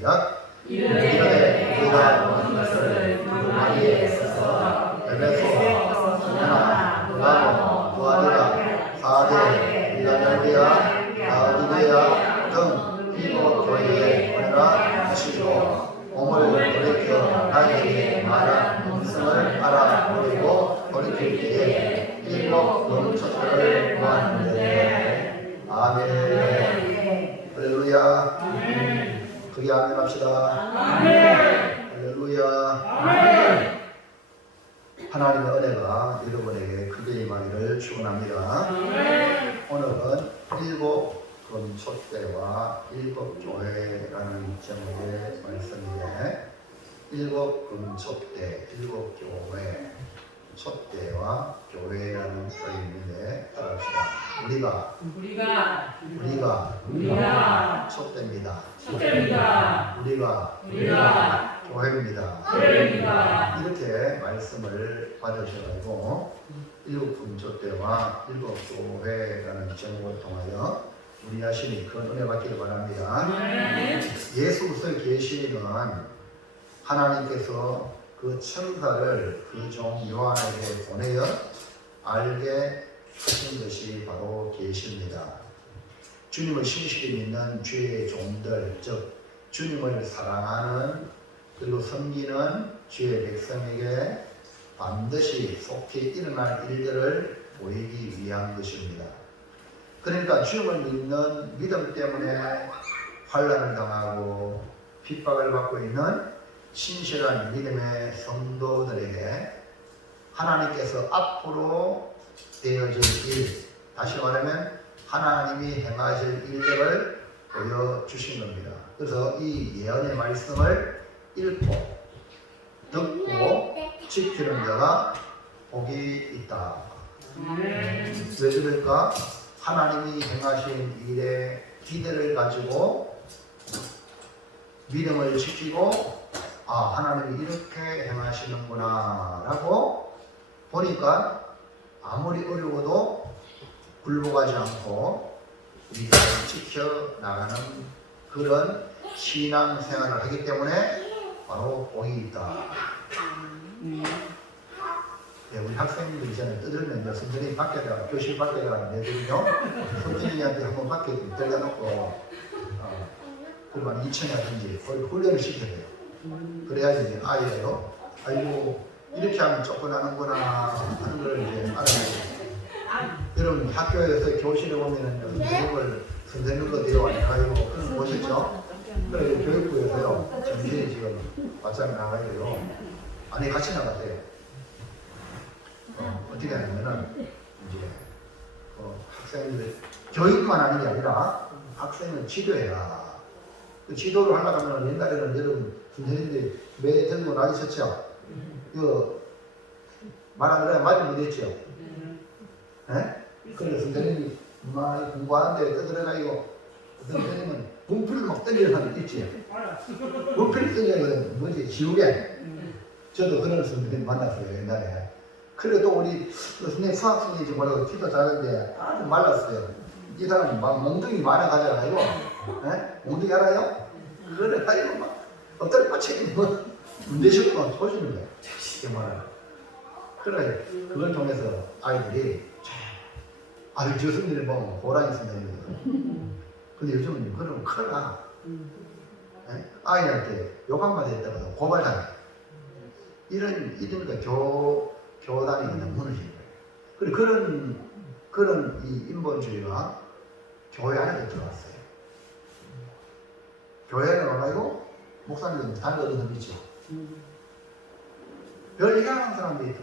시작. 이르되 우리가 모든 것을 그 마리에 있어서 에베소, 스무나, 무라노, 무아디라, 사대, 빌라델비아, 라오디게아 등 일곱 교회에 보내라 하시고 몸을 돌이켜 나에게 말한 음성을 알아보리고 돌이킬 때에 일곱 금초들을 보았는데. 아멘. 할렐루야. 크게 아멘 합시다. 할렐루야. 하나님의 은혜가 여러분에게 크게 임하기를 축원합니다. 오늘은 일곱 금촛대와 일곱 교회라는 제목의 말씀인데, 일곱 금촛대, 일곱 교회, 촛대와 교회라는 뜻이 있는데 따라합시다. 우리가 촛대입니다. 우리가 교회입니다. 이렇게 말씀을 받으셔가지고 일곱 금촛대와 일곱 교회라는 제목을 통하여 우리 자신이 그런 은혜 받기를 바랍니다. 예수께서 계시는 하나님께서 그 천사를 그 종 요한에게 보내어 알게 하신 것이 바로 계시입니다. 주님을 신실히 믿는 주의 종들, 즉 주님을 사랑하는 그리고 섬기는 주의 백성에게 반드시 속히 일어날 일들을 보이기 위한 것입니다. 그러니까 주님을 믿는 믿음 때문에 환난을 당하고 핍박을 받고 있는 신실한 믿음의 성도들에게 하나님께서 앞으로 되어질 일, 다시 말하면 하나님이 행하실 일들을 보여주신 겁니다. 그래서 이 예언의 말씀을 읽고 듣고 지키는 자가 복이 있다. 왜 그럴까? 하나님이 행하신 일의 기대를 가지고 믿음을 지키고 하나님이 이렇게 행하시는구나 라고 보니까 아무리 어려워도 굴복하지 않고 믿음을 지켜나가는 그런 신앙생활을 하기 때문에 바로 복이 있다. 우리 학생들 이전에 떠들면 선생님이 밖에다가 교실 밖에다가 내들며 선생님한테 한번 밖에 들려놓고 그만 2층이라든지 거의 훈련을 시켜야 돼요. 그래야지 이제 아이예요. 아이고 이렇게 하면 쫓겨나는구나 하는 걸 이제 알아요. 여러분 학교에서 교실에 오면은 선생님도 데려와요. 보셨죠? 그래 교육부에서요 정신이 지금 맞짱 나가야 돼요. 아니 같이 나갔대요. 어떻게 하냐면은 이제 학생들 교육만 하는 게 아니라 학생을 지도해라. 그 지도를 하려고 하면 옛날에는 여러분 선생님들이 매 들고 나가셨죠? 이거 말 안 들어야 말이 못했죠? 네? 그래서 선생님이 많이 공부하는데 떠들어가지고 선생님은 분필을 막 던지는 사람도 있지. 분필을 던지는 뭐지? 지우개. 저도 그런 선생님 만났어요 옛날에. 그래 또 우리 선생님 수학선생님인지 뭐라고 키도 작은데 아주 말랐어요. 이 사람은 막 몽둥이 많아가지고 네? 몽둥이 알아요? 그래 가지고 막 어떨 빠치기 뭐 문제식으로 보시는 거예요. 이렇게 말해요. 그래 그걸 통해서 아이들이 저 선생님을 보면 호랑이 선생님이거든. 근데 요즘은 그러면 큰일 나. 네? 아이한테 욕 한마디 했다고 고발당해. 이러니까 교단이 그냥 무너지는 거예요. 그리고 그런 이 인본주의가 교회 안에 들어왔어요. 교회는 와가지고 목사님들 다니거든 있죠. 별 얘기하는 사람들이 있다.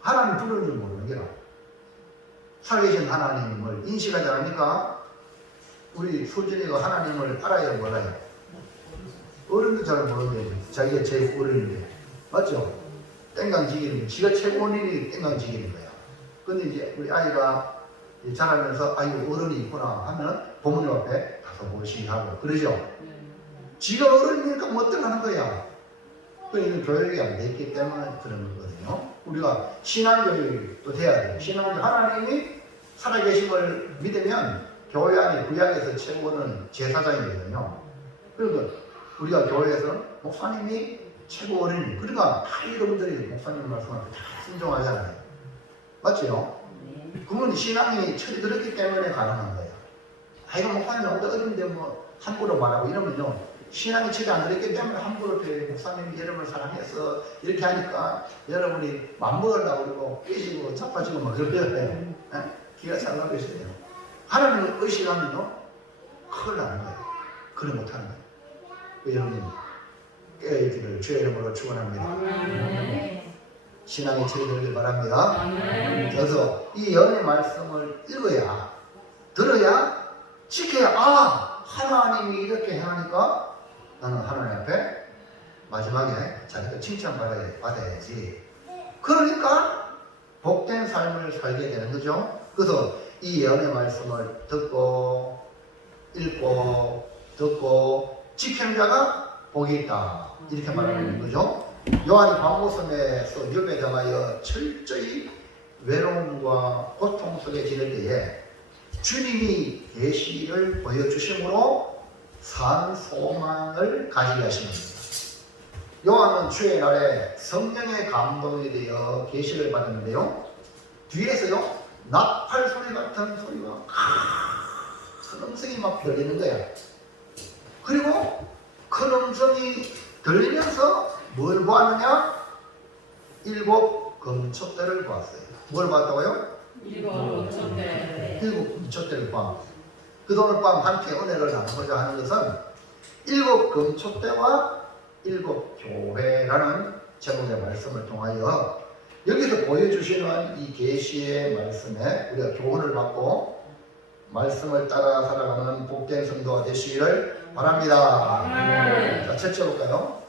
하나님 부르는 줄 모르는 게라. 살아계신 하나님을 인식하지 않으니까 우리 소진이가 하나님을 알아야 몰라요. 어른도 잘 모르는데 자기가 제일 어른인데 맞죠? 땡강지기는 지가 최고인 일이 땡강지기는 거야. 근데 이제 우리 아이가 자라면서 아이고 어른이 있구나 하면 부모님 앞에 가서 모시하고 그러죠. 지가 어른이니까 뭐 어떡하는 거야. 그러니까 교육이 안 됐기 때문에 그런 거거든요. 우리가 신앙교육도 돼야 돼요. 신앙교육 하나님이 살아계신 걸 믿으면 교회 안에 구약에서 최고는 제사장이거든요. 그러니까 우리가 교회에서 목사님이 최고 어린이, 그러니까 다 여러분들이 목사님 말씀을 다 순종하잖아요. 맞죠? 그건 신앙이 철이 들었기 때문에 가능한 거예요. 이거 목사님 너무 어린데 뭐 함부로 말하고 이러면요, 신앙이 철이 안 들었기 때문에 함부로 목사님이 여러분을 사랑해서 이렇게 하니까 여러분이 맘먹으려고 그러고 깨지고 자빠지고 막 그렇게 해요. 기가 살라고 있어야 돼요. 하나님을 의식하면요 큰일 나는 거예요. 그래 못하는 거예요. 여러분 깨어있기를 주의 이름으로 축원합니다. 신앙이 철이 들길 바랍니다. 그래서 이 연의 말씀을 읽어야, 들어야, 지켜야, 하나님이 이렇게 하니까 나는 하나님 앞에 마지막에 자기가 칭찬받아야지. 그러니까 복된 삶을 살게 되는 거죠. 그래서 이 예언의 말씀을 듣고 읽고 듣고 지키는 자가 복이 있다, 이렇게 말하는 거죠. 요한이 광고섬에서 엽에 당하여 철저히 외로움과 고통 속에 지낼 때에 주님이 계시를 보여주심으로 산 소망을 가지게 하시는 겁니다. 요한은 주의 날에 성령의 감동에 대해 계시를 받았는데요, 뒤에서요 나팔 소리 같은 소리가 큰 음성이 막 들리는 거야. 그리고 큰 음성이 들리면서 뭘 보았느냐? 7 금촛대를 보았어요. 뭘 봤다고요? 7 금촛대. 7 금촛대를 봐. 그래서 오늘 밤 함께 은혜를 나누고자 하는 것은 7 금촛대와 7 교회라는 제목의 말씀을 통하여 여기서 보여주시는 이 계시의 말씀에 우리가 교훈을 받고 말씀을 따라 살아가는 복된 성도가 되시기를 바랍니다. 자, 첫째 볼까요?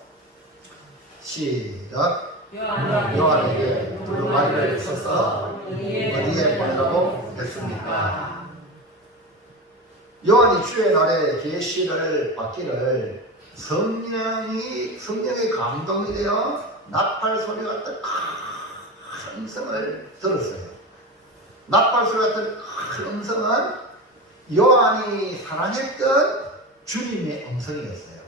시작. 요한에게 두루마리를 써서 어디에 보내라고 했습니까? 요한이 주의 날에 계시를 받기를 성령의 감동이 되어 나팔 소리 같은 큰 음성을 들었어요. 나팔 소리 같은 큰 음성은 요한이 사랑했던 주님의 음성이었어요.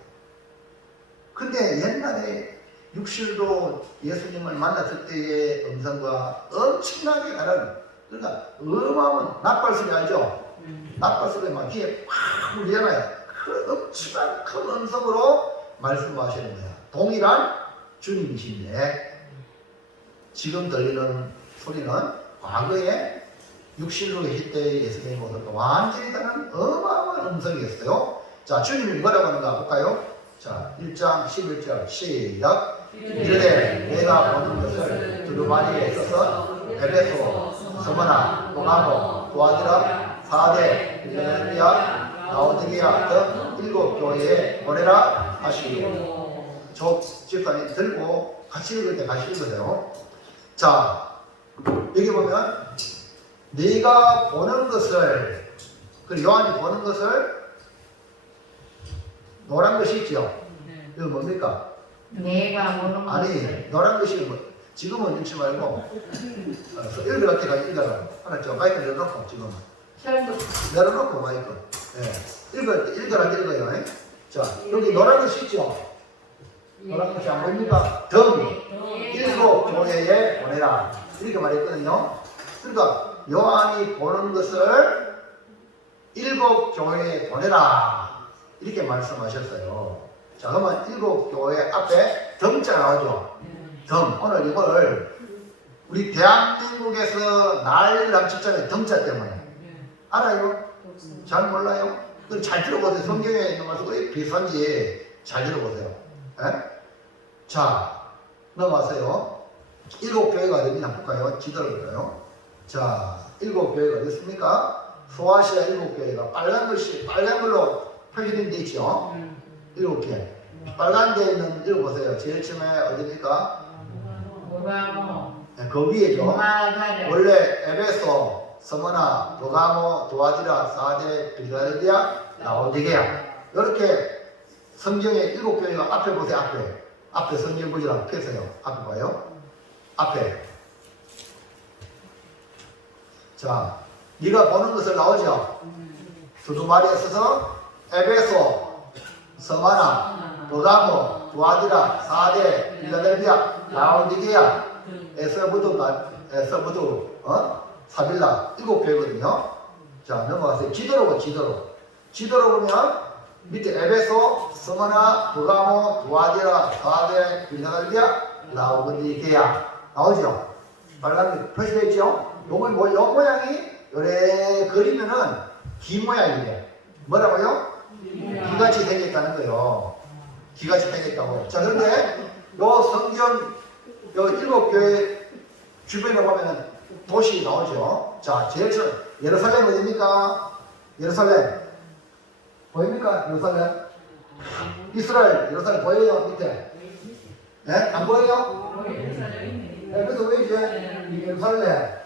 근데 옛날에 육실로 예수님을 만났을 때의 음성과 엄청나게 다른, 그러니까 어마어마한 나팔 소리 알죠? 나팔 소리 막 귀에 팍 울리잖아요. 그 엄청난 큰 음성으로 말씀하시는 거야. 동일한 주님이신데 지금 들리는 소리는 과거에 육신으로 계실 때의 예수님의 모습과 완전히 다른 어마어마한 음성이었어요. 자, 주님이 뭐라고 하는가 볼까요? 자, 1장 11절 시작. 이르되 내가 보는 것을 두루마리에 있어서 에베소, 서머나, 로마고, 도아디라, 사대, 빌라델피아, 라오디게아 등 7 교회에 보내라 하시고. 저 집사님 들고 같이 읽을 때 같이 읽으세요. 자, 여기 보면 네가 보는 것을, 그 요한이 보는 것을, 노란 것이 있죠? 이거 뭡니까? 내가 보는 아니, 것을. 노란 것이 뭐, 지금은 읽지 말고 읽으라 때까지 읽어라. 알았죠? 마이크 내려놓고 지금은 내려놓고 마이크. 예. 읽으라 때 읽어요. 예? 자, 여기 노란 것이 있죠? 노란 것이 안 보입니까? 등 7 교회에 보내라, 이렇게 말했거든요. 그러니까 요한이 보는 것을 7 교회에 보내라, 이렇게 말씀하셨어요. 자, 그러면 7 교회 앞에 등자 나오죠? 등. 오늘 이걸 우리 대한민국에서 난리를 난 직전에 등자 때문에. 알아요? 잘 몰라요? 그럼 잘 들어보세요. 성경에 있는 말씀 왜 비슷한지 잘 들어보세요. 에? 자, 넘어가세요. 7 교회가 어딘지 한번 볼까요? 지도를 볼까요? 자, 7 교회가 어디 있습니까? 소아시아 7 교회가 빨간 걸로 표시된 데 있죠? 7 교회. 빨간 데에 있는 읽어보세요. 제일 처음에 어디입니까? 네, 그 위에죠. 원래 에베소, 서머나, 버가모, 도아디라, 사데, 빌라델피아, 라오디게아. 이렇게 성경의 7 교회가 앞에 보세요. 앞에 성경 보시라고 펴세요. 앞에 봐요. 앞에. 자, 네가 보는 것을 나오죠? 두루마리에 써서 에베소, 서마나, 도다모, 두아디라, 사데, 필라델피아, 라오디게아, 에서부두, 사빌라 7교회거든요. 자, 넘어가세요. 지도로 지도로 보면 밑에 에베소, 스무나, 도다모, 두아디라, 사데, 필라델피아, 라오디게아 나오죠? 빨간 표시되어 있죠? 요거 뭐, 요 모양이 요래 그리면은 기 모양이에요. 뭐라고요? 기같이 생겼다는 거예요. 기같이 생겼다고. 자, 그런데 요 성경 요 7교회 주변에 보면은 도시 나오죠. 자, 제일 처음 예루살렘 어디입니까? 예루살렘 보입니까? 예루살렘 이스라엘 예루살렘 보여요? 밑에 네? 안 보여요? 네, 그래서 왜 이제 예루살렘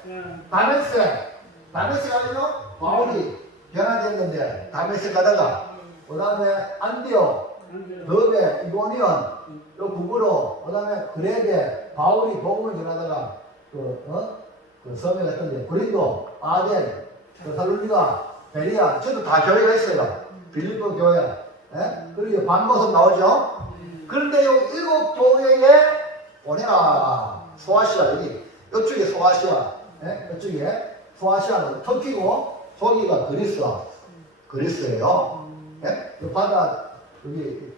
다메섹 아니면 바울이 변화됐는데 다메섹 가다가 그 다음에 안디옥 더베 이고니온 요 북으로 그 다음에 그레데 바울이 복음을 전하다가 그 섬에 갔던데 고린도 아덴 살로니가 베리아 저도 다 교회가 있어요. 빌립보 교회 그리고 반모습 나오죠. 그런데 요 7교회에 보내라. 소아시아 여기 이쪽에 소아시아 이쪽에 소아시아는 터키고 저기가 그리스예요. 이 바다 여기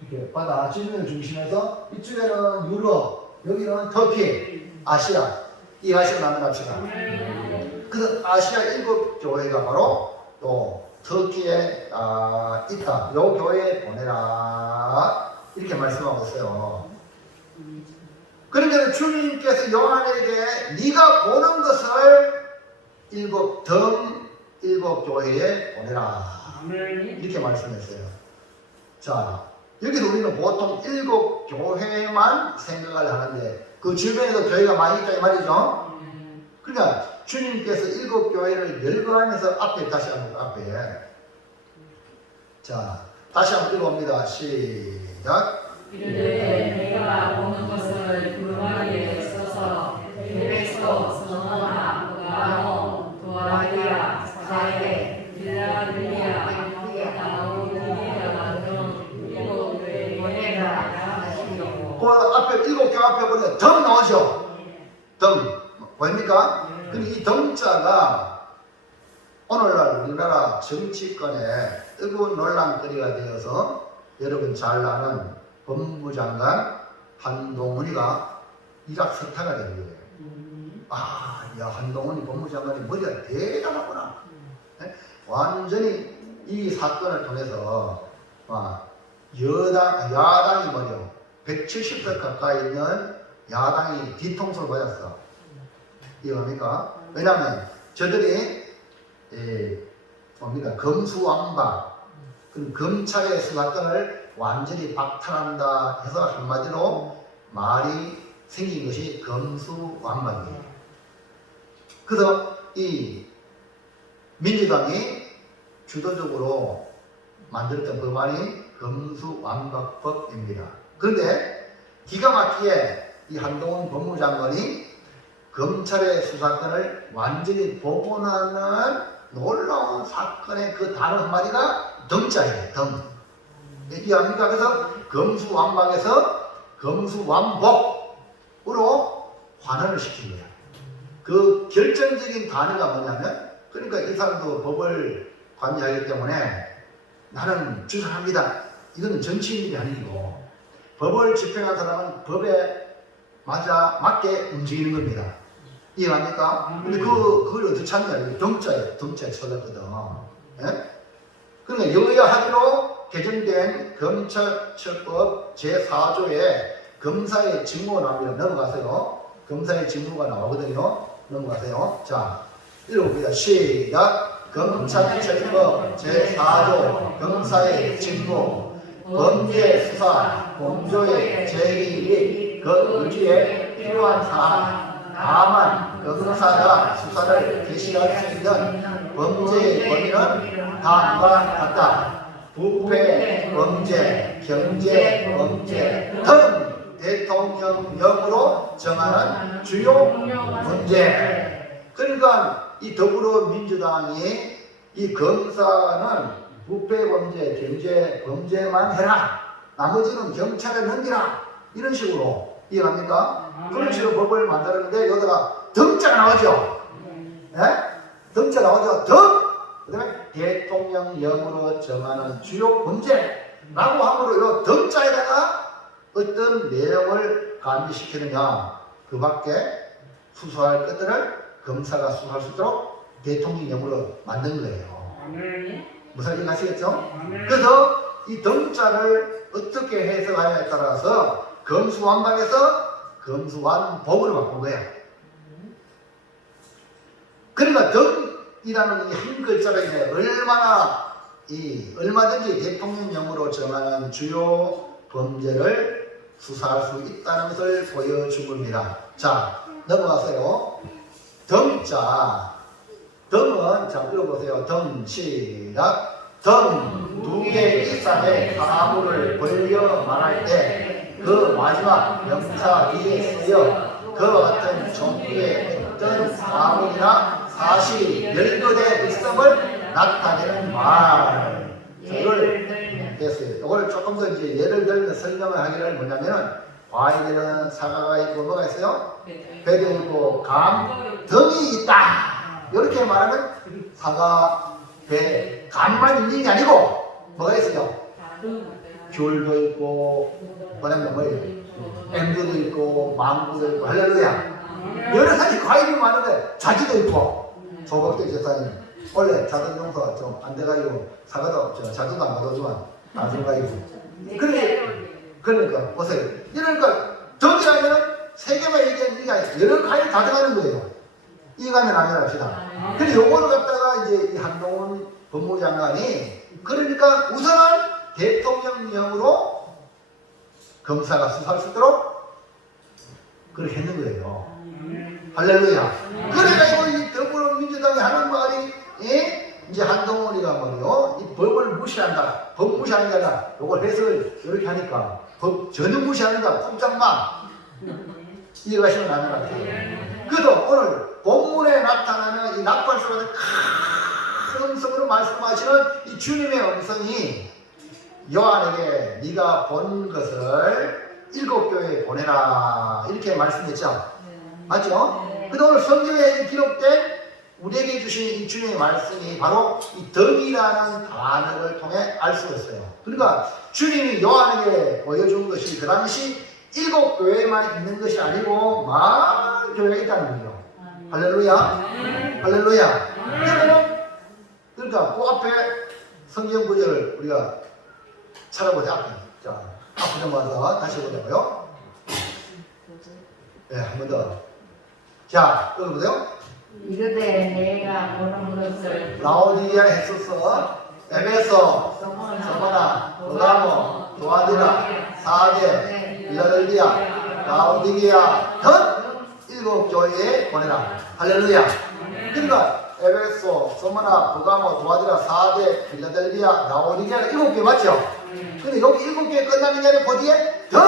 이렇게 바다 지면을 중심해서 이쪽에는 유럽 여기는 터키 아시아 이 아시아 나눠갑시다. 그래서 아시아 7교회가 바로 또 터키에 있다. 요 교회에 보내라 이렇게 말씀하고 있어요. 그러니까 주님께서 요한에게 네가 보는 것을 7교회에 보내라 이렇게 말씀했어요. 자, 여기서 우리는 보통 7교회만 생각을 하는데 그 주변에도 교회가 많이 있다 이 말이죠. 그러니까 주님께서 7교회를 열거하면서 앞에 다시 한번 앞에 자 다시 한번 읽어봅니다. 시작. 이르되 내가 보는 것을 그 마리에 있어서 에베소, 스무나, 도다모, 두아디라, 사데, 필라델피아, 라오디게아 등 7교회에 보내라 하시고 그 앞에 7교회 앞에 보면 등 나오죠. 등 보입니까? 근데 이 등자가 오늘날 우리나라 정치권에 뜨거운 논란거리가 되어서 여러분 잘 아는 법무장관 한동훈이가 일확천타가 된 거예요. 야, 한동훈이 법무장관이 머리가 대단하구나. 완전히 이 사건을 통해서 야당이 뭐죠? 170석 가까이 있는 야당이 뒤통수를 맞았어. 이해합니까? 왜냐하면 저들이 뭡니까? 검수완박 그 검찰의 수사권을 완전히 박탈한다 해서 한마디로 말이 생긴 것이 검수완박이에요. 그래서 이 민주당이 주도적으로 만들었던 법안이 검수완박법입니다. 그런데 기가 막히게 이 한동훈 법무장관이 검찰의 수사권을 완전히 복원하는 놀라운 사건의 그 단어 한마디가 등자예요. 등. 이해합니까? 그래서 검수완박에서 검수완복으로 환원을 시킨 거야. 그 결정적인 단어가 뭐냐면 그러니까 이 사람도 법을 관여하기 때문에 나는 주장합니다. 이건 정치인이 아니고 법을 집행한 사람은 법에 맞게 움직이는 겁니다. 이해합니까? 근데 그걸 어떻게 찾냐? 등자에 쳐졌거든. 그러니까 여야 합의로 개정된 검찰처법 제4조에 검사의 직무가 나옵니다. 넘어가세요. 검사의 직무가 나오거든요. 넘어가세요. 자, 읽어봅니다. 시작. 검찰처법 제4조 검사의 직무 범죄 수사 공조의 제의 및 그 의지에 필요한 사안 다만 검사가 수사를 개시할 수 있는 범죄의 범위는 다음과 같다. 부패 범죄, 경제 범죄 등 대통령령으로 정하는 주요 문제. 그러니까 이 더불어민주당이 이 검사는 부패 범죄, 경제 범죄만 해라 나머지는 경찰에 넘기라. 이런 식으로 이해갑니까? 그런 식으로 법을 만들었는데 여기다가 덩자가 나오죠. 예? 덩자 나오죠. 덩! 그 다음에 대통령령으로 정하는 주요 범죄라고 함으로 이 덩자에다가 어떤 내용을 가미시키느냐. 그 밖에 수사할 것들을 검사가 수사할 수 있도록 대통령령으로 만든 거예요. 무슨 얘기 하시겠죠? 그래서 이 덩자를 어떻게 해석하냐에 따라서 검수완박에서 검수완복으로 바꾼 거예요. 그러니까 덩이라는 이 한 글자로 인해 얼마든지 대통령령으로 정하는 주요 범죄를 수사할 수 있다는 것을 보여준 겁니다. 자, 넘어가세요. 덩자. 덩은, 자, 읽어보세요. 덩, 시작. 덩, 두 개의 이상의 가물을 벌려 말할 때 그 마지막 명사 뒤에 쓰여 그와 같은 종류의 어떤 가물이나 사실이 열거돼 있음을 나타내는 말. 이걸 됐어요. 이걸 조금 더 이제 예를 들면 설명을 하기를 뭐냐면은 과일에는 사과가 있고 뭐가 있어요? 배도 있고 감, 덩이 있다. 이렇게 말하면 사과, 배, 감만 있는 게 아니고 뭐가 있어요? 귤도 있고 그다음에 뭐예요? 앵두도 있고 망고도 있고 할렐루야. 여러 가지 과일이 많은데 자지도 있고 조박대 제사님 원래 자던 용서 좀 안 돼가지고 사과도 자주도 안 받아주면 안 들어가지고 그러니까 보세요. 이러니까 덩이라면 세 개만 얘기하는 게 아니라 여러 과일 다 들어가는 거예요. 이해가면 안 합시다. 근데 요거를 갖다가 이제 이 한동훈 법무장관이 그러니까 우선은 대통령령으로 검사가 수사할 수 있도록 그렇게 했는 거예요. 할렐루야. 그래가지고 이 더불어민주당이 하는 말이 이제 한동훈이가 말이요. 이 법을 무시한다. 법 무시하는 게 아니라 요걸 해석을 이렇게 하니까 법 전혀 무시하는가. 꼼짝마. 이해가시면 안 되는 것 같아요. 그래도 오늘 본문에 나타나는 이 낙관수라는 큰 음성으로 말씀하시는 이 주님의 음성이 요한에게 네가 본 것을 7교회에 보내라 이렇게 말씀했죠. 맞죠? 근데 오늘 성경에 기록된 우리에게 주신 이 주님의 말씀이 바로 이 덩이라는 단어를 통해 알 수가 있어요. 그러니까 주님이 요한에게 보여준 것이 그 당시 7교회에만 있는 것이 아니고 많은 교회가 있다는 거죠. 할렐루야. 할렐루야. 그러니까 그 앞에 성경 구절을 우리가 찾아보자. 앞에. 자, 앞에 좀 와서 다시 보자고요. 네, 한 번 더. 자, 여기 보세요. 이르되 내가 보는 것을 라오디게아 에소서, 에베소, 스무나, 버가모, 도아디라, 사데, 빌라델비아, 라오디게아 등 7교회에 보내라. 할렐루야. 그러니까 에베소, 스무나, 버가모, 도아디라, 사데, 빌라델비아, 라오디게아 7개 맞죠? 근데 여기 7개 끝나는 게 아니라 어디에? 더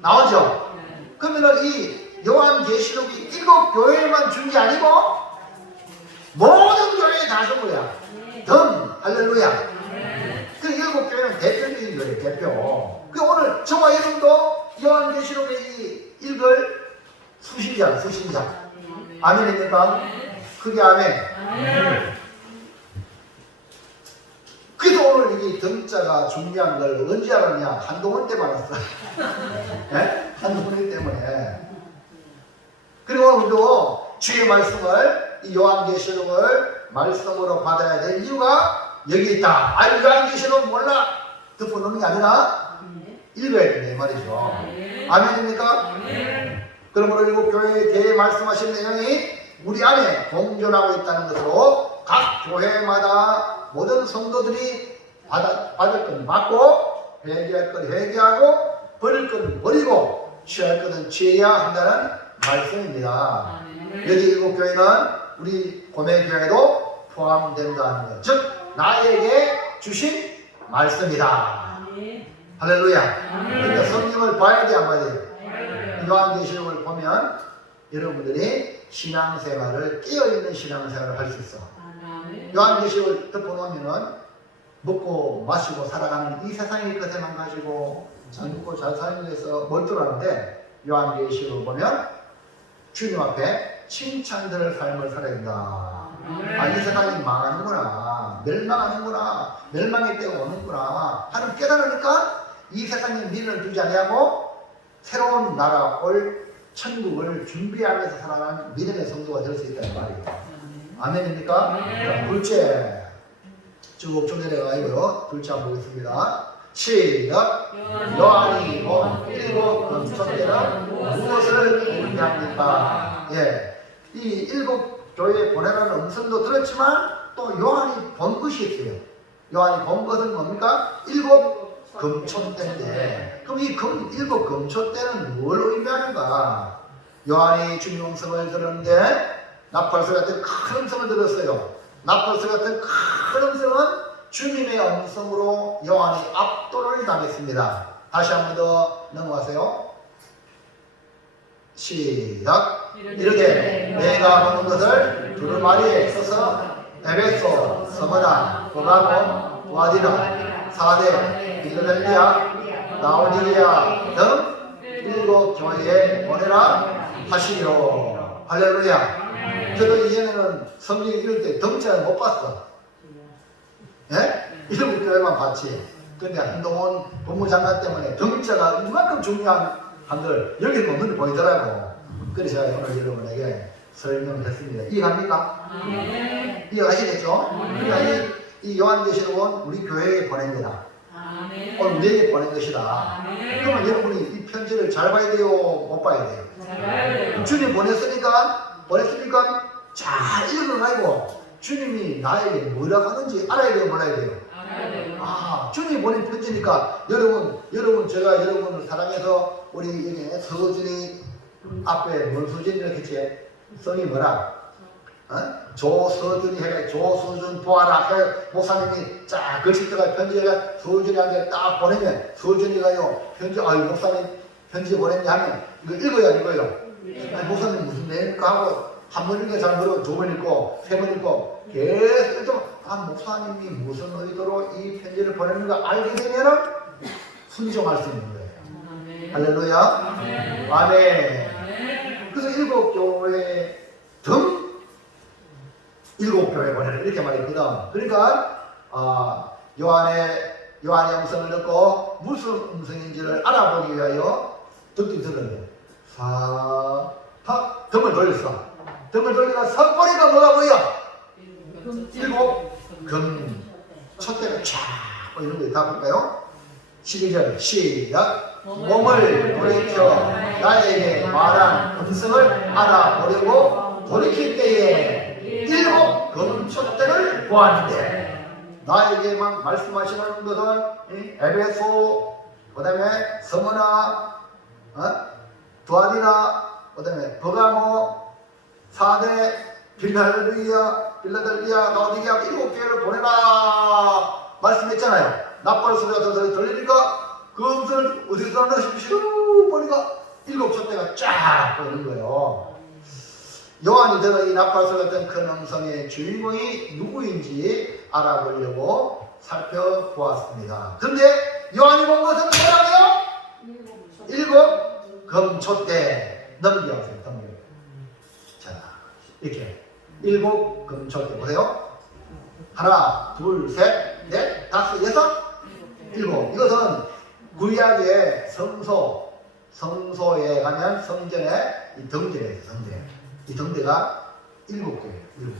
나오죠? 그러면 이 요한계시록이 7교회에만 준 게 아니고 모든 교회에 다 준 거야. 덤, 할렐루야. 그 7교회는 대표적인 거예요, 대표. 그 오늘 저와 여러분도 요한계시록에 이 읽을 수신자. 아멘입니까? 그게 아멘. 그래서 오늘 이게 덩자가 중요한 걸 언제 알았냐? 한동훈 때만 알았어. 네? 한동훈 때문에. 그리고 오늘도 주의 말씀을, 이 요한계시록을 말씀으로 받아야 될 이유가 여기 있다. 아니, 요한계시록 몰라. 덮어놓는 게 아니라 읽어야 된다, 이 말이죠. 아멘입니까? 그러므로 7교회에 대해 말씀하신 내용이 우리 안에 공존하고 있다는 것으로 각 교회마다 모든 성도들이 받을 건 받고 회개할 건 회개하고 버릴 건 버리고 취할 것은 취해야 한다는 말씀입니다. 여기 7교회는 우리 고매교회도 포함된다는 것, 즉 나에게 주신 말씀이다. 할렐루야. 그러니까 성경을 봐야 돼, 안 봐야 돼요? 요한계시록을 보면 여러분들이 신앙생활을 깨어있는 신앙생활을 할 수 있어. 요한계시록을 덮어놓으면 먹고 마시고 살아가는 이 세상의 것에만 가지고 잘 먹고 잘 살기 위해서 몰두하는데 요한계시록 보면 주님 앞에 칭찬들을 삶을 살아야 된다. 아, 이 세상이 망하는구나, 멸망하는구나, 멸망의 때가 오는구나 하는 깨달으니까 이 세상에 미련을 두지 아니하고 새로운 나라 올 천국을 준비하면서 살아가는 믿음의 성도가 될 수 있다는 말이에요. 아멘입니까? 자, 둘째 쭉 내려가고요. 둘째 한번 보겠습니다. 시작. 요한이 본 일곱 금손대는 무엇을 의미합니까? 예, 이 일곱 교회에 보내라는 음성도 들었지만 또 요한이 본 것이 있어요. 요한이 본 것은 뭡니까? 일곱 금손대인데, 그럼 이 일곱 금손대는 뭘 의미하는가? 요한이 주님 음성을 들었는데 나팔소 같은 큰 음성을 들었어요. 나팔소 같은 큰 음성은 주님의 음성으로 요한이 압도를 당했습니다. 다시 한 번 더 넘어가세요. 시작. 이르되 내가 보는 것을 두루마리에 있어서 에베소, 스무나, 버가몬, 두아디라, 사대, 필라델피아, 라오디게아 등 일곱 교회에 보내라 하시니로. 할렐루야. 저도 이전에는 성경 읽을 때 덩자를 못 봤어. 예? 일곱 교회만 봤지. 근데 한동훈 법무장관 때문에 덩자가 이만큼 중요한 한들 여기 없는 게 보이더라고. 그래서 제가 오늘 여러분에게 설명을 했습니다. 이해갑니까? 이해가시겠죠? 그러니까 이 요한계시록은 우리 교회에 보낸 거다. 오늘 우리에게 보낸 것이다. 그러면 여러분이 이 편지를 잘 봐야 돼요? 못 봐야 돼요? 주님 보냈으니까 잘 읽어가지고 주님이 나에게 뭐라고 하는지 알아야 돼요? 몰라야 돼요? 아, 주님이 보낸 편지니까 여러분 제가 여러분을 사랑해서 우리 여기 서준이 앞에 뭔 서준이라고 했지? 성이 뭐라? 조서준이 해가 조서준 보아라 해 목사님이 쫙 글씨 들어가 편지가 서준이한테 딱 보내면 서준이가요 편지 아유 목사님 편지 보냈냐 하면 이거 읽어야 이거요. 아니, 목사님 무슨 내용일까 하고 한 번 읽어 잘 모르고 두 번 읽고 세 번 읽고 계속 좀 목사님이 무슨 의도로 이 편지를 보내는가 알게 되면은 순종할 수 있는 거예요. 할렐루야. 아멘. 그래서 일곱 교회 등 일곱 교회 보내라 이렇게 말했거든. 그러니까 요한의 음성을 듣고 무슨 음성인지를 알아보기 위하여 듣긴 들었는데 등을 돌렸어. 등을 돌리다 석고리가 뭐가 보여? 일곱 촛대가 쫙 이런 거 다 볼까요? 12절 시작. 몸을 돌이켜 나에게 말한 음성을 알아보려고 돌이킬 때에 일곱 금촛대를 보았는데, 나에게만 말씀하시는 것은 에베소, 그 다음에 스무나, 두아디라, 그 다음에 버가모, 사대, 필라델피아, 라오디게아 일곱 교회를 보내라 말씀했잖아요. 나팔 소리가 들리니까 그 음성을 어디서 넣으십시오 보니까 일곱 촛대가 쫙 보이는 거예요. 요한이 들은 이 나팔 소리 같은 큰 음성의 주인공이 누구인지 알아보려고 살펴보았습니다. 그런데 요한이 본 것은 뭐라고요? 일곱 금촛대. 넘겨보세요. 자, 이렇게 일곱 금촛대 보세요. 하나, 둘, 셋, 넷, 다섯, 여섯, 일곱. 이것은 구약의 성소에 가면 성전에 이 등대가 있어요. 이 등대가 일곱 개예요.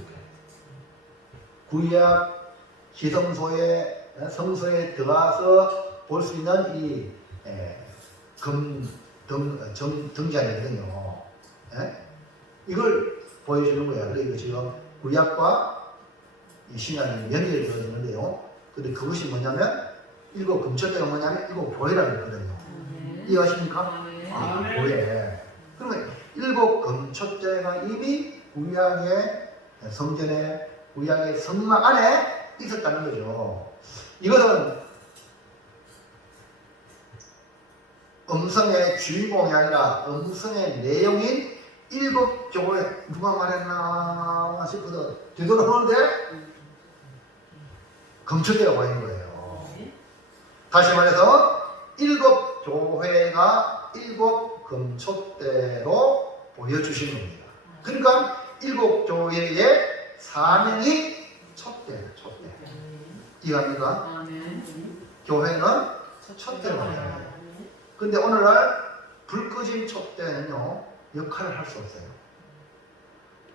구약 기성소에 성소에 들어가서 볼 수 있는 이 등잔이거든요. 이걸 보여주는 거야. 그리고 지금 구약과 이 신약이 연결되어 있는데요. 근데 그것이 뭐냐면 일곱 금촛대가 뭐냐면 일곱 보혜라고 했거든요. 이해하십니까? 보혜. 그러면 일곱 금촛대가 이미 구약의 성전에 구약의 성막 안에 있었다는 거죠. 이것은 음성의 주인공이 아니라 음성의 내용인 일곱 교회 누가 말했나 싶어서 되돌아보는데 금촛대가 보이는 거예요. 다시 말해서 일곱 교회가 일곱 금촛대로 보여주시는 겁니다. 그러니까 일곱 교회의 사명이 촛대예요. 촛대. 이해합니까? 교회는 촛대입니다. 근데 오늘날 불 꺼진 촛대는요 역할을 할 수 없어요.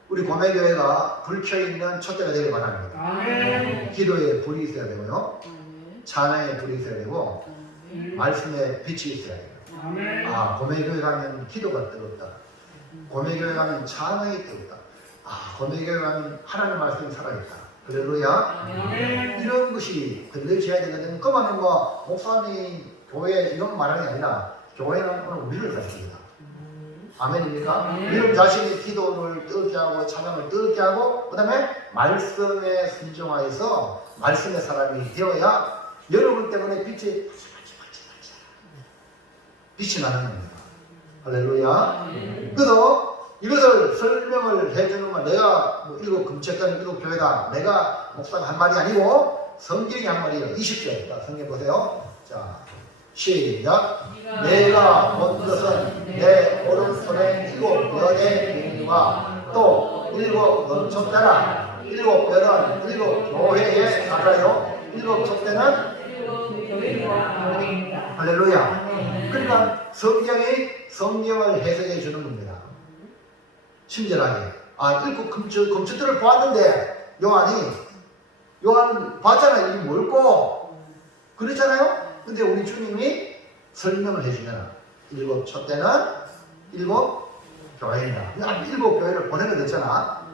우리 고매교회가 불 켜있는 촛대가 되길 바랍니다. 기도에 불이 있어야 되고요, 찬양에 불이 있어야 되고, 말씀에 빛이 있어야 돼요. 아, 고매교회 가면 기도가 뜨겁다. 고매교회 가면 찬양이 뜨겁다. 아, 고매교회 가면 하나님의 말씀이 살아있다. 할렐루야. 이런 것이 들려져야 되거든요. 그만은 뭐 목사님 교회 이런 말하는 게 아니라 교회는 오늘 우리를 가르칩니다. 아멘입니까? 여러분 자신이 기도를 뜨겁게 하고 찬양을 뜨겁게 하고 그 다음에 말씀에 순종하여서 말씀의 사람이 되어야 여러분 때문에 빛이 나는 겁니다. 할렐루야. 그래서 이것을 설명을 해주는 건 내가 뭐 일곱 금책단 일곱 교회다, 내가 목사가 한 말이 아니고 성경이 한 말이에요. 20절 성경 보세요. 자, 시작. 내가 본 것은 내 오른손에 일곱 별의 의미와 또 일곱 금촛대라. 일곱 별은 일곱 교회의 사자요, 일곱 촛대는 할렐루야. 그러니까 성경을 해석해 주는 겁니다. 친절하게. 아, 일곱 금촛대를 보았는데 요한은 봤잖아요. 이게 뭘고 그랬잖아요. 근데 우리 주님이 설명을 해주면 일곱 촛대는 일곱 교회입니다. 일곱 교회를 보내는 거잖아.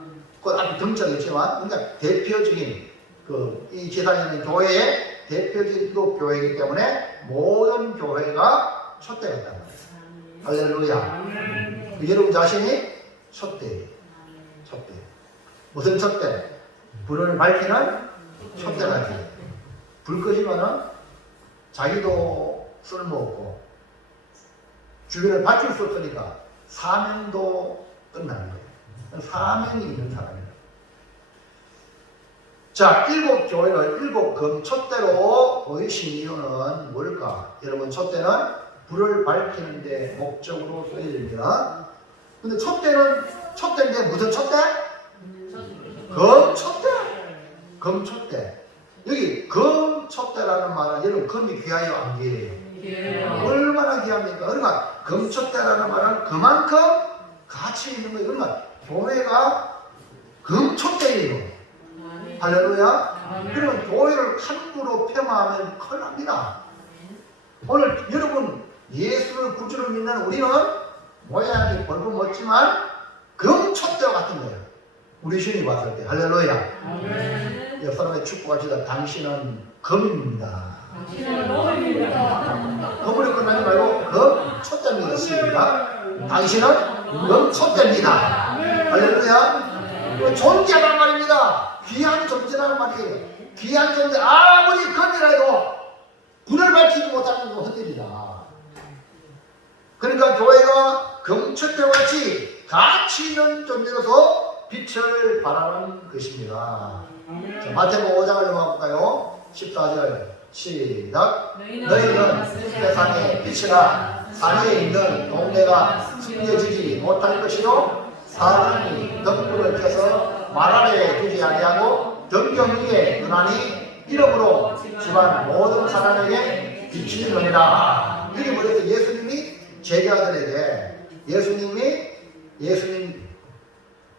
그 앞에 등장이 있지만, 그러니까 대표적인 이 지상에 있는 교회의 대표적인 일곱 교회이기 때문에 모든 교회가 촛대가 있단 말이에요. 할렐루야. 여러분 자신이 촛대. 무슨 촛대? 불을 밝히는 촛대가 있어요. 불 꺼지면은 자기도 쓸모없고 주변을 밝힐 수 없으니까 사명도 끝나는 거예요. 사명이 있는 사람이에요. 자, 일곱 교회를 일곱 금촛대로 보이신 이유는 뭘까? 여러분, 촛대는 불을 밝히는 데 목적으로 쓰여집니다. 근데 촛대인데 무슨 촛대? 금촛대. 여기 금촛대라는 말은 여러분 금이 귀하여 안 귀해요? 얼마나 귀합니까? 그러니까 금촛대라는 말은 그만큼 가치 있는 거예요. 그러니까 교회가 금촛대예요. 할렐루야. 그러면 교회를 함부로 폄하하면 큰일 납니다. 오늘 여러분 예수를 구주로 믿는 우리는 모양이 벌금 멋지만 금촛대와 같은 거예요. 우리 주님 봤을 때. 할렐루야. 옆 사람의 축복합시다. 당신은 금입니다. 금으로 끝나지 말고 금촛대입니다. 시입니다. 당신은 금촛대입니다. 할렐루야. 존재란 말입니다. 귀한 존재라는 말이에요. 귀한 존재, 아무리 금이라 해도 불을 밝히지 못하는 건 헛일이다. 그러니까 교회가 금촛대와 같이 가치 있는 존재로서 빛을 발하는 것입니다. 자, 마태복음 5장을 넘어갈까요? 14절 시작. 너희는 세상의 빛이라. 산에 있는 동네가 숨겨지지 못할 것이요, 사람이 등불을 켜서 말 아래에 두지 아니하고 등경 위에 두나니 이름으로 집안 모든 사람에게 비추느니라. 이게 뭐였어요? 예수님이 제자들에게, 예수님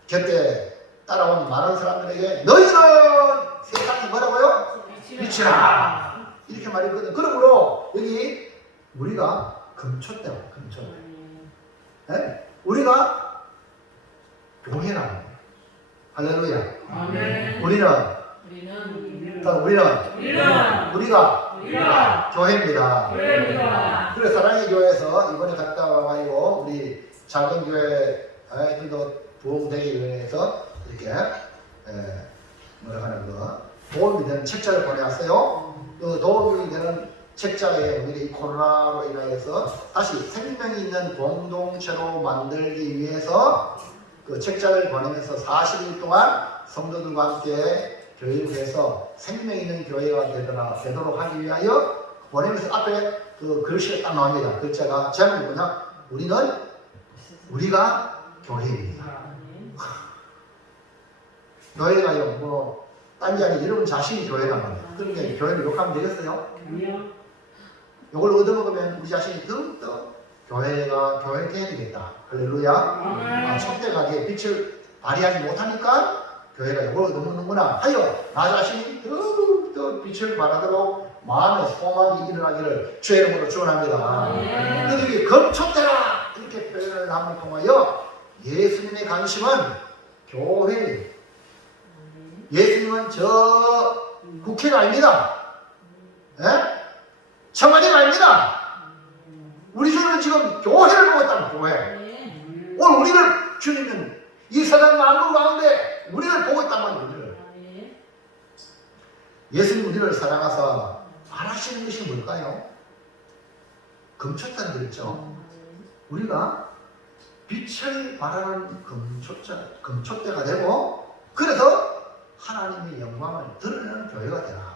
곁에 따라온 많은 사람들에게 너희는 세상이 뭐라고요? 빛이라. 이렇게 말했거든. 그러므로 여기 우리가 금촛대와 금촛대. 네? 우리가 교회라는 거예요. 할렐루야. 아멘. 우리가 교회입니다. 그래서 사랑의 교회에서 이번에 갔다 와가지고 우리 작은 교회 아이들도 부흥되기 위해서 이렇게 뭐라 하는 거 도움이 되는 책자를 보내왔어요. 그 도움이 되는 책자에 우리 코로나로 인하여서 다시 생명이 있는 공동체로 만들기 위해서 그 책자를 보내면서 40일 동안 성도들과 함께 교육해서 생명 있는 교회가 되도록 하기 위하여 보내면서 앞에 그 글씨가 딱 나옵니다. 글자가 제목이 뭐냐? 우리가 교회입니다. 교회가요, 뭐, 딴 게 아니라 여러분 자신이 교회란 말이에요. 그러니까 교회를 욕하면 되겠어요? 이걸 얻어먹으면 우리 자신이 더욱더 교회 돼야 되겠다. 할렐루야. 속되하게 빛을 발휘하지 못하니까 교회가 이걸 얻어먹는구나 하여 나 자신이 더욱더 빛을 발하도록 마음의 소망이 일어나기를 주의 이름으로 축원합니다. 그들이 검초대라 이렇게 표현을 함을 통하여 예수님의 관심은 교회예요. 예수님은 저 국회가 아닙니다. 예? 청와대가 아닙니다. 우리 주님은 지금 교회를 보고 있다는 교회. 오늘 우리를 주님은 이 세상 만물 가운데 우리를 보고 있단 말이에요. 예수님 우리를 사랑하사 바라시는 것이 뭘까요? 금초대는 그랬죠. 우리가 빛을 바라는 금초대가 되고 그래서 하나님의 영광을 드러내는 교회가 되라.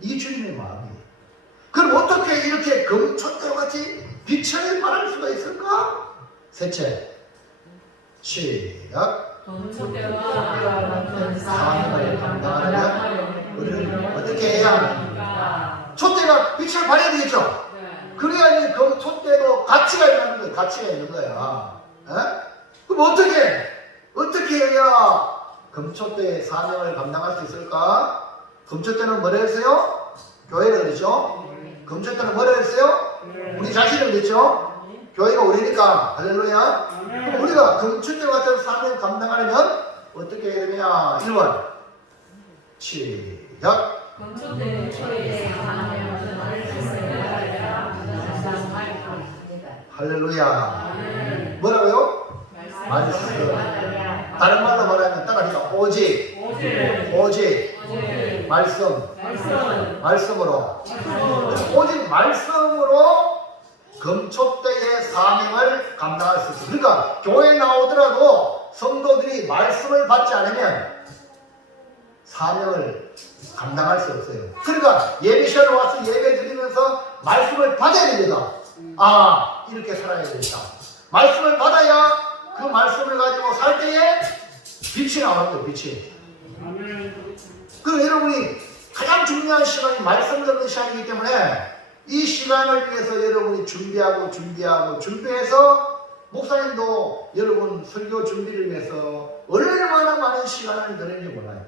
이 주님의 마음이에요. 그럼 어떻게 이렇게 금초대와 같이 빛을 발할 수가 있을까? 셋째, 시작. 사명을 감당하려면 우리는 어떻게 해야 합니까? 촛대가 빛을 발해야 되겠죠? 그래야지 그 촛대도 가치가 있는 거야. 가치가 있는 거야. 에? 그럼 어떻게 해야 금촛대의 사명을 감당할 수 있을까? 금촛대는 뭐라 했어요? 교회를 그랬죠? 금촛대는 뭐라 했어요? 우리 자신을 그랬죠? 교회가 우리니까 할렐루야. 그럼 우리가 금촛대와 같은 사명을 감당하려면 어떻게 해야 되냐? 1번 시작. 금초대는 교회의 사명을 할렐루야. 뭐라고요? 말씀. 다른 말로 말하면 따라합니다. 오직 말씀으로 오직 말씀으로 금초대의 사명을 감당할 수 있어요. 그러니까 교회에 나오더라도 성도들이 말씀을 받지 않으면 사명을 감당할 수 없어요. 그러니까 예배 시간에 와서 예배 드리면서 말씀을 받아야 됩니다. 아, 이렇게 살아야 되겠다. 말씀을 받아야 그 말씀을 가지고 살 때에 빛이 나오는 거예요. 빛이. 그럼 여러분이 가장 중요한 시간이 말씀 듣는 시간이기 때문에 이 시간을 위해서 여러분이 준비해서 목사님도 여러분 설교 준비를 위해서 얼마나 많은 시간을 드리는지 몰라요.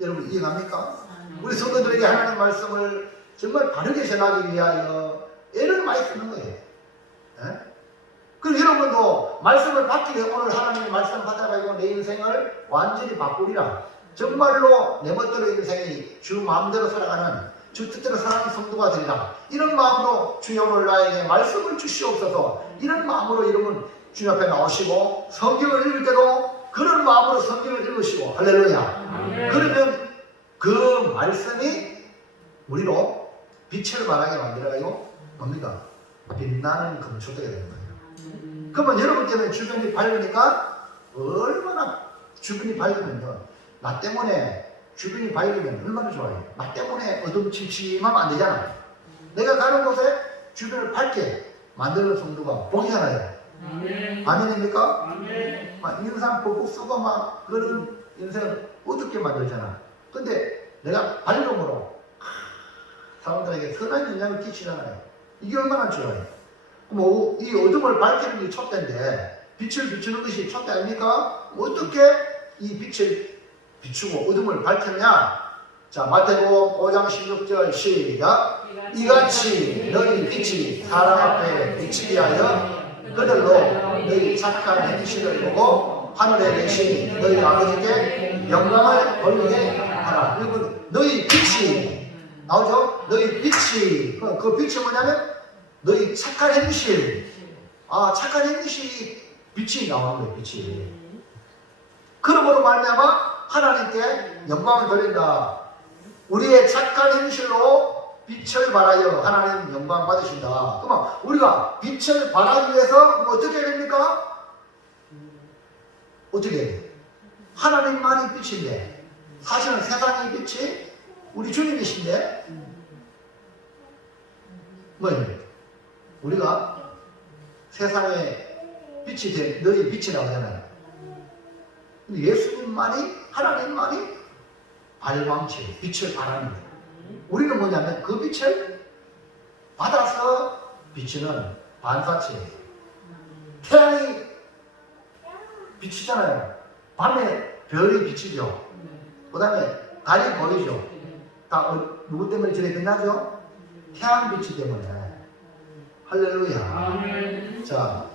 여러분 이해갑니까? 우리 성도들에게 하나님의 말씀을 정말 바르게 전하기 위하여 애를 많이 쓰는 거예요. 예? 그리고 여러분도 말씀을 받기 위해 오늘 하나님의 말씀 받아가지고 내 인생을 완전히 바꾸리라. 정말로 내 멋대로 인생이 주 마음대로 살아가는 주 뜻대로 살아가는 성도가 되리라. 이런 마음으로 주여 오늘 나에게 말씀을 주시옵소서. 이런 마음으로 여러분 주님 앞에 나오시고 성경을 읽을 때도 그런 마음으로 성경을 읽으시고 할렐루야. 그러면 그 말씀이 우리로 빛을 발하게 만들어가지고 뭡니까? 빛나는 금초대가 되는 거예요. 그러면 여러분 때문에 주변이 밝으니까 얼마나 주변이 밝으면요. 나 때문에 주변이 밝으면 얼마나 좋아요. 나 때문에 어둠침침하면 안 되잖아. 내가 가는 곳에 주변을 밝게 만드는 성도가 복이잖아요. 아멘입니까? 막 인상 뻑뻑 쓰고 막 그런 인생을 어둡게 만들잖아. 근데 내가 밝음으로 사람들에게 선한 영향을 끼치잖아요. 이게 얼마나 좋아요. 그럼 이 어둠을 밝히는 게 촛대인데 빛을 비추는 것이 촛대 아닙니까? 어떻게 이 빛을 비추고 어둠을 밝혔냐? 자, 마태복음 5장 16절 시작. 이같이 너희 빛이 사람 앞에 비치게 하여 그들로 너희 착한 행실을 보고 하늘에 계신 너희 아버지께 영광을 돌리게 하라. 여러분 너희 빛이 나오죠? 너희 빛이 그 빛이 뭐냐면 너희 착한 행실. 아, 착한 행실이 빛이 나오는 거예요. 빛이. 그러므로 말미암아 하나님께 영광을 돌린다. 우리의 착한 행실로 빛을 발하여 하나님 영광 받으신다. 그러면 우리가 빛을 발하기 위해서 어떻게 해야 됩니까? 어떻게 해야 돼요? 하나님만이 빛인데 사실은 세상의 빛이 우리 주님이신데 뭐예요? 우리가 세상에 빛이 된 너희 빛이라고 하잖아요. 근데 예수님만이, 하나님만이 발광체, 빛을 발하는 거예요. 우리는 뭐냐면 그 빛을 받아서 비치는 반사체예요. 태양이 비치잖아요. 밤에 별이 비치죠. 그 다음에 달이 보이죠. 다 누구 때문에 저래 빛나죠? 태양 빛이 때문에. 할렐루야. 자,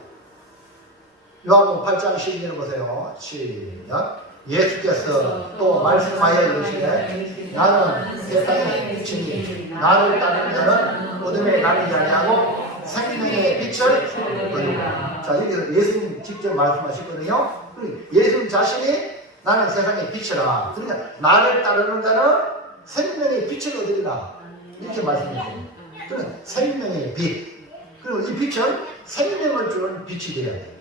요한복음 8장 12절 보세요. 시작. 예수께서 또 말씀하여 이르시되 나는 세상의 빛이니 나를 따르는 자는 어둠에 가리지 아니하고 생명의 빛을 보이리라. 자, 여기서 예수님 직접 말씀하셨거든요. 예수님 자신이 나는 세상의 빛이라. 그러니까 나를 따르는 자는 생명의 빛을 얻으리라. 이렇게 말씀하셨거든요. 그러니까 생명의 빛. 그리고 이 빛은 생명을 주는 빛이 되어야 돼요.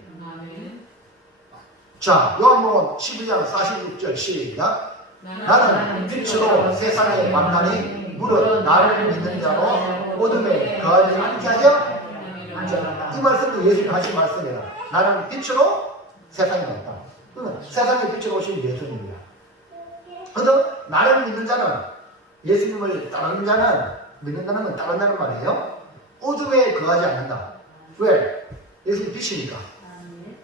자, 요한복음 12장 46절 시작. 나는 빛으로 세상에 만나니 무릇 나를 믿는 자로 어둠에 거하지 않게 하여. 이 말씀도 예수님 하신 말씀이라. 나는 빛으로 세상에 왔다. 그러면 세상에 빛으로 오신 예수님이야. 그래서 나를 믿는 자는, 예수님을 따르는 자는, 믿는다는 건 따른다는 말이에요. 어둠에 거하지 않는다. 왜? 예수님 빛이니까.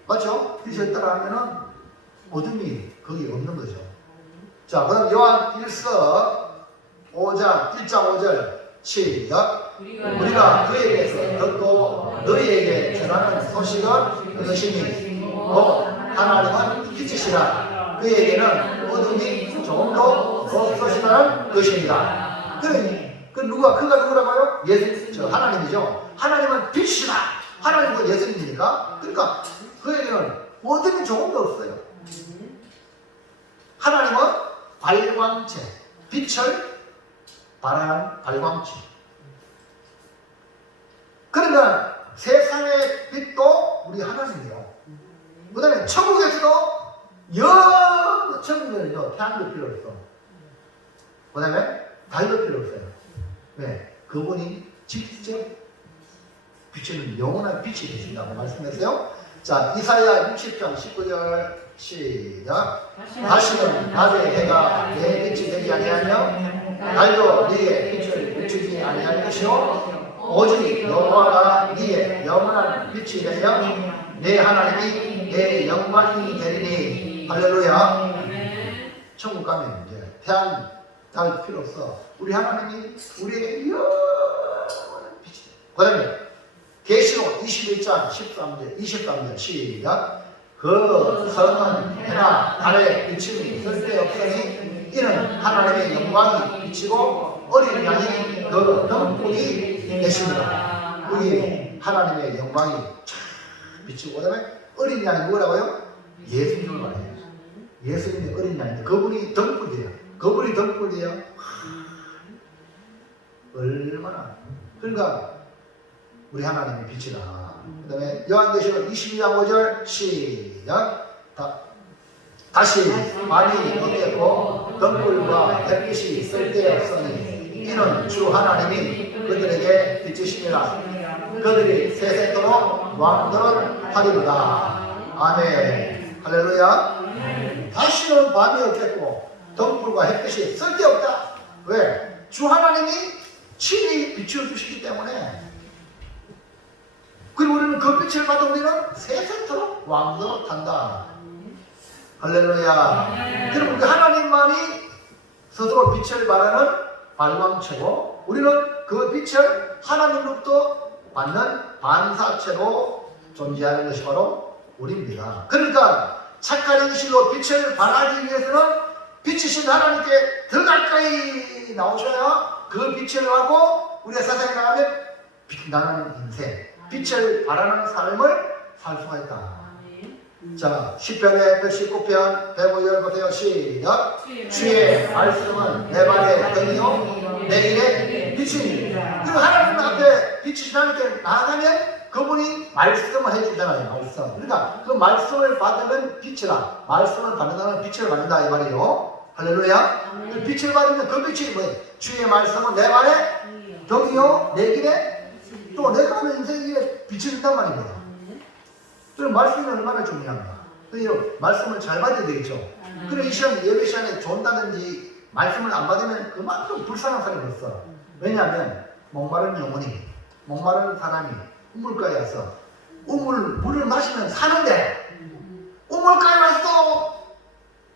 맞죠? 빛을 따라하면은 어둠이 거기 없는 거죠. 자, 그럼 요한 1서 5장 5절 시작. 우리가 그에게서 듣고 너희에게 전하는 소식은 이것이니 하나님은 빛이시라. 그에게는 어둠이 조금도 없으시다는 것입니다. 그 그가 누구라고요? 하나님이죠. 하나님은 빛이다. 하나님은 예수님이니까. 그러니까 그에게는 어둠이 조금도 없어요. 하나님은 발광체, 빛을 발하는 발광체. 그러니까 세상의 빛도 우리 하나님이에요. 그 다음에 천국에서도 천국에는요 태양도 필요 없어. 그 다음에 달도 필요 없어요. 왜? 그분이 직접 비추는 영원한 빛이 되신다고 말씀했어요. 자, 이사야 60장 19절 시작. 다시는 낮에 해가 내 빛이 되지 아니하며 달도 네의 빛을 비추지 아니할 것이요 오직 여호와가 네의 영원한 빛이 되며 내 하나님이 내 영광이 되리니. 할렐루야. 천국 가면 이제 태양 달 필요 없어. 우리 하나님이 우리에게 영원한 빛이 돼. 그 다음에 계시록 21장 23절 시작. 그 성은 해나 달에 비침이 쓸데없으니 이는 하나님의 영광이 비치고 어린 양이 그 등불이 되십니다. 여기 하나님의 영광이 쫙 비치고, 그 다음에 어린 양이 누구라고요? 예수님을 말해요. 예수님이 어린 양인데 그분이 등불이에요. 그분이 등불이에요. 얼마나. 그러니까 우리 하나님의 빛이다. 그 다음에 요한계시록 22장 5절 시작. 다시 많이 없겠고 등불과 햇빛이 쓸데없으니 이는 주 하나님이 그들에게 비치시니라. 그들이 세세토록 왕노릇 하리로다. 아멘. 할렐루야. 다시는 밤이 없겠고 등불과 햇빛이 쓸데없다. 왜? 주 하나님이 친히 비추어주시기 때문에. 그리고 우리는 그 빛을 받아 우리는 세세토록 왕노릇한다. 할렐루야. 그럼 우리 하나님만이 스스로 빛을 발하는 발광체고 우리는 그 빛을 하나님으로부터 받는 반사체로 존재하는 것이 바로 우리입니다. 그러니까 착한 행실로 빛을 발하기 위해서는 빛이신 하나님께 더 가까이 나오셔야 그 빛을 하고 우리가 세상에 나가면 빛나는 인생, 빛을 발하는 삶을 살 수가 있다. 자, 10편의 119편 105절 보세요. 시작. 주의 말씀은 내 발의 등이요 내 길의 빛이니. 그리고 하나님 앞에 빛이신 하나님께 나아가면 그분이 말씀을 해주잖아요. 말씀. 그러니까 그 말씀을 받으면 빛이라. 말씀을 받는다는 빛을 받는다 이 말이에요. 할렐루야. 그 빛을 받으면 그 빛이 뭐예요? 주의 말씀은 내 발의 등이요 내 길의 또 내가 하는 인생에 비춰진단 말입니다. 그럼 말씀이 얼마나 중요한가. 그래서 말씀을 잘 받아야 되겠죠. 그래 이 시간 예배 시간에 존다든지 말씀을 안 받으면 그만큼 불쌍한 사람이 없어. 왜냐하면 목마른 영혼이 목마른 사람이 우물가에 와서 물을 마시면 사는데 우물가에 왔어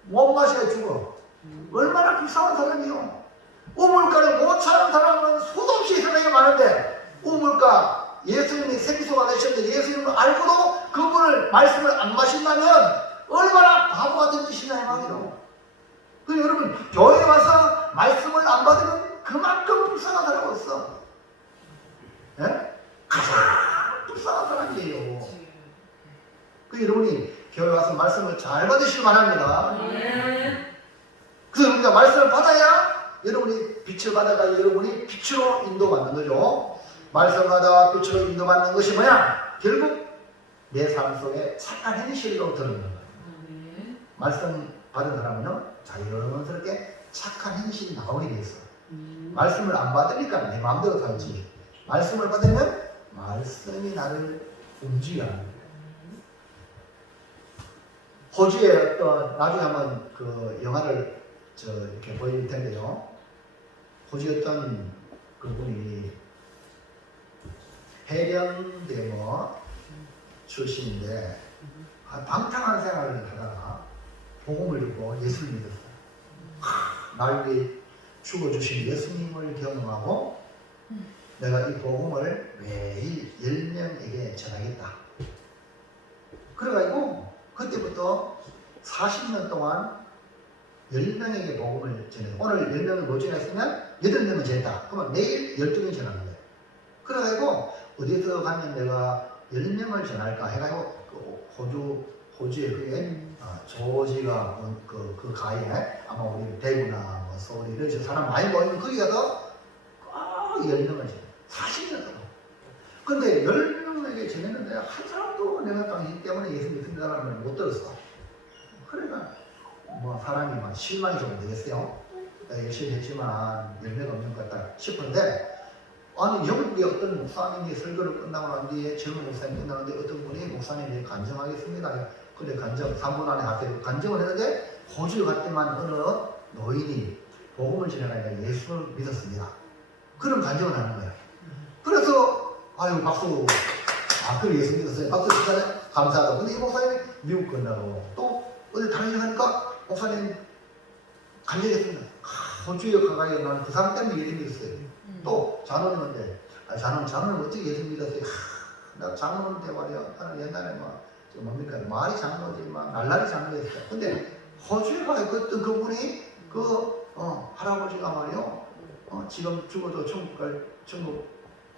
못 마셔 죽어. 얼마나 불쌍한 사람이요. 우물가를 못 찾는 사람은 수도 없이 세상에 많은데 우물가 예수님이 생수가 되셨는데 예수님을 알고도 그분을 말씀을 안 마신다면 얼마나 바보 같은 짓이냐 이 말이에요. 그리고 여러분 교회에 와서 말씀을 안 받으면 그만큼 불쌍한 사람 없어. 예? 가장 불쌍한 사람이에요. 그 여러분이 교회 와서 말씀을 잘 받으시기 바랍니다. 그래서 우리가 말씀을 받아야 여러분이 빛을 받아가 여러분이 빛으로 인도받는 거죠. 말씀 받아 빛으로 인도받는 것이 뭐야? 결국 내 삶 속에 착한 행실로 드러나는 거예요. 말씀 받은 사람은 자연스럽게 착한 행실이 나오게 돼 있어. 말씀을 안 받으니까 내 마음대로 살지. 말씀을 받으면 말씀이 나를 움직이는 거예요. 호주에 어떤 나중에 한번 그 영화를 이렇게 보여줄 텐데요. 호주에 어떤 그분이 해병대모 출신인데 방탕한 생활을 하다가 복음을 듣고 예수를 믿었어요. 날 위해 죽어주신 예수님을 경험하고 내가 이 복음을 매일 10명에게 전하겠다. 그래가지고 그때부터 40년 동안 10명에게 복음을 전해요. 오늘 10명을 못 전했으면 8명은 전했다. 그러면 매일 12명 전하는 거예요. 그래가지고 어디서 가면 내가 10명을 전할까 해가지고 그 호주에 그게 조지가 그 가에 아마 우리 대구나 뭐 서울 이런 데 사람 많이 모이면 거기 가서 꼭 10명을 전해. 40년 동안. 근데 10명에게 전했는데 한 사람도 내가 당신 때문에 예수 믿습니다라는 말 못 들었어. 그러니까 뭐 사람이 막 실망이 좀 되겠어요. 열심히 했지만 열매가 없는 것 같다 싶은데 아니 영국의 어떤 목사님이 설교를 끝나고 난 뒤에 젊은 목사님이 끝나는데 어떤 분이 목사님이 간증하겠습니다. 그래 간증 3분 안에 하세요. 간증을 했는데 호주에 갈 때만 어느 노인이 복음을 전해가니까 예수를 믿었습니다. 그런 간증을 하는 거예요. 그래서 아유 박수. 그래 예수 믿었어요. 박수 치잖아요. 감사하다. 근데 이 목사님이 미국 건너고 또 어디 다니려 하니까 목사님 간증했습니다. 호주에 가가지고 나는 그 사람 때문에 예수 믿었어요. 또 장로님한테 장로님 어떻게 예수 믿었어요? 나 장로인데 말이야. 나는 옛날에 뭡니까 말이 장로지만 날라리 장로였어요. 근데 호주에 가서 어떤 그분이 할아버지가 말이요. 지금 죽어도 천국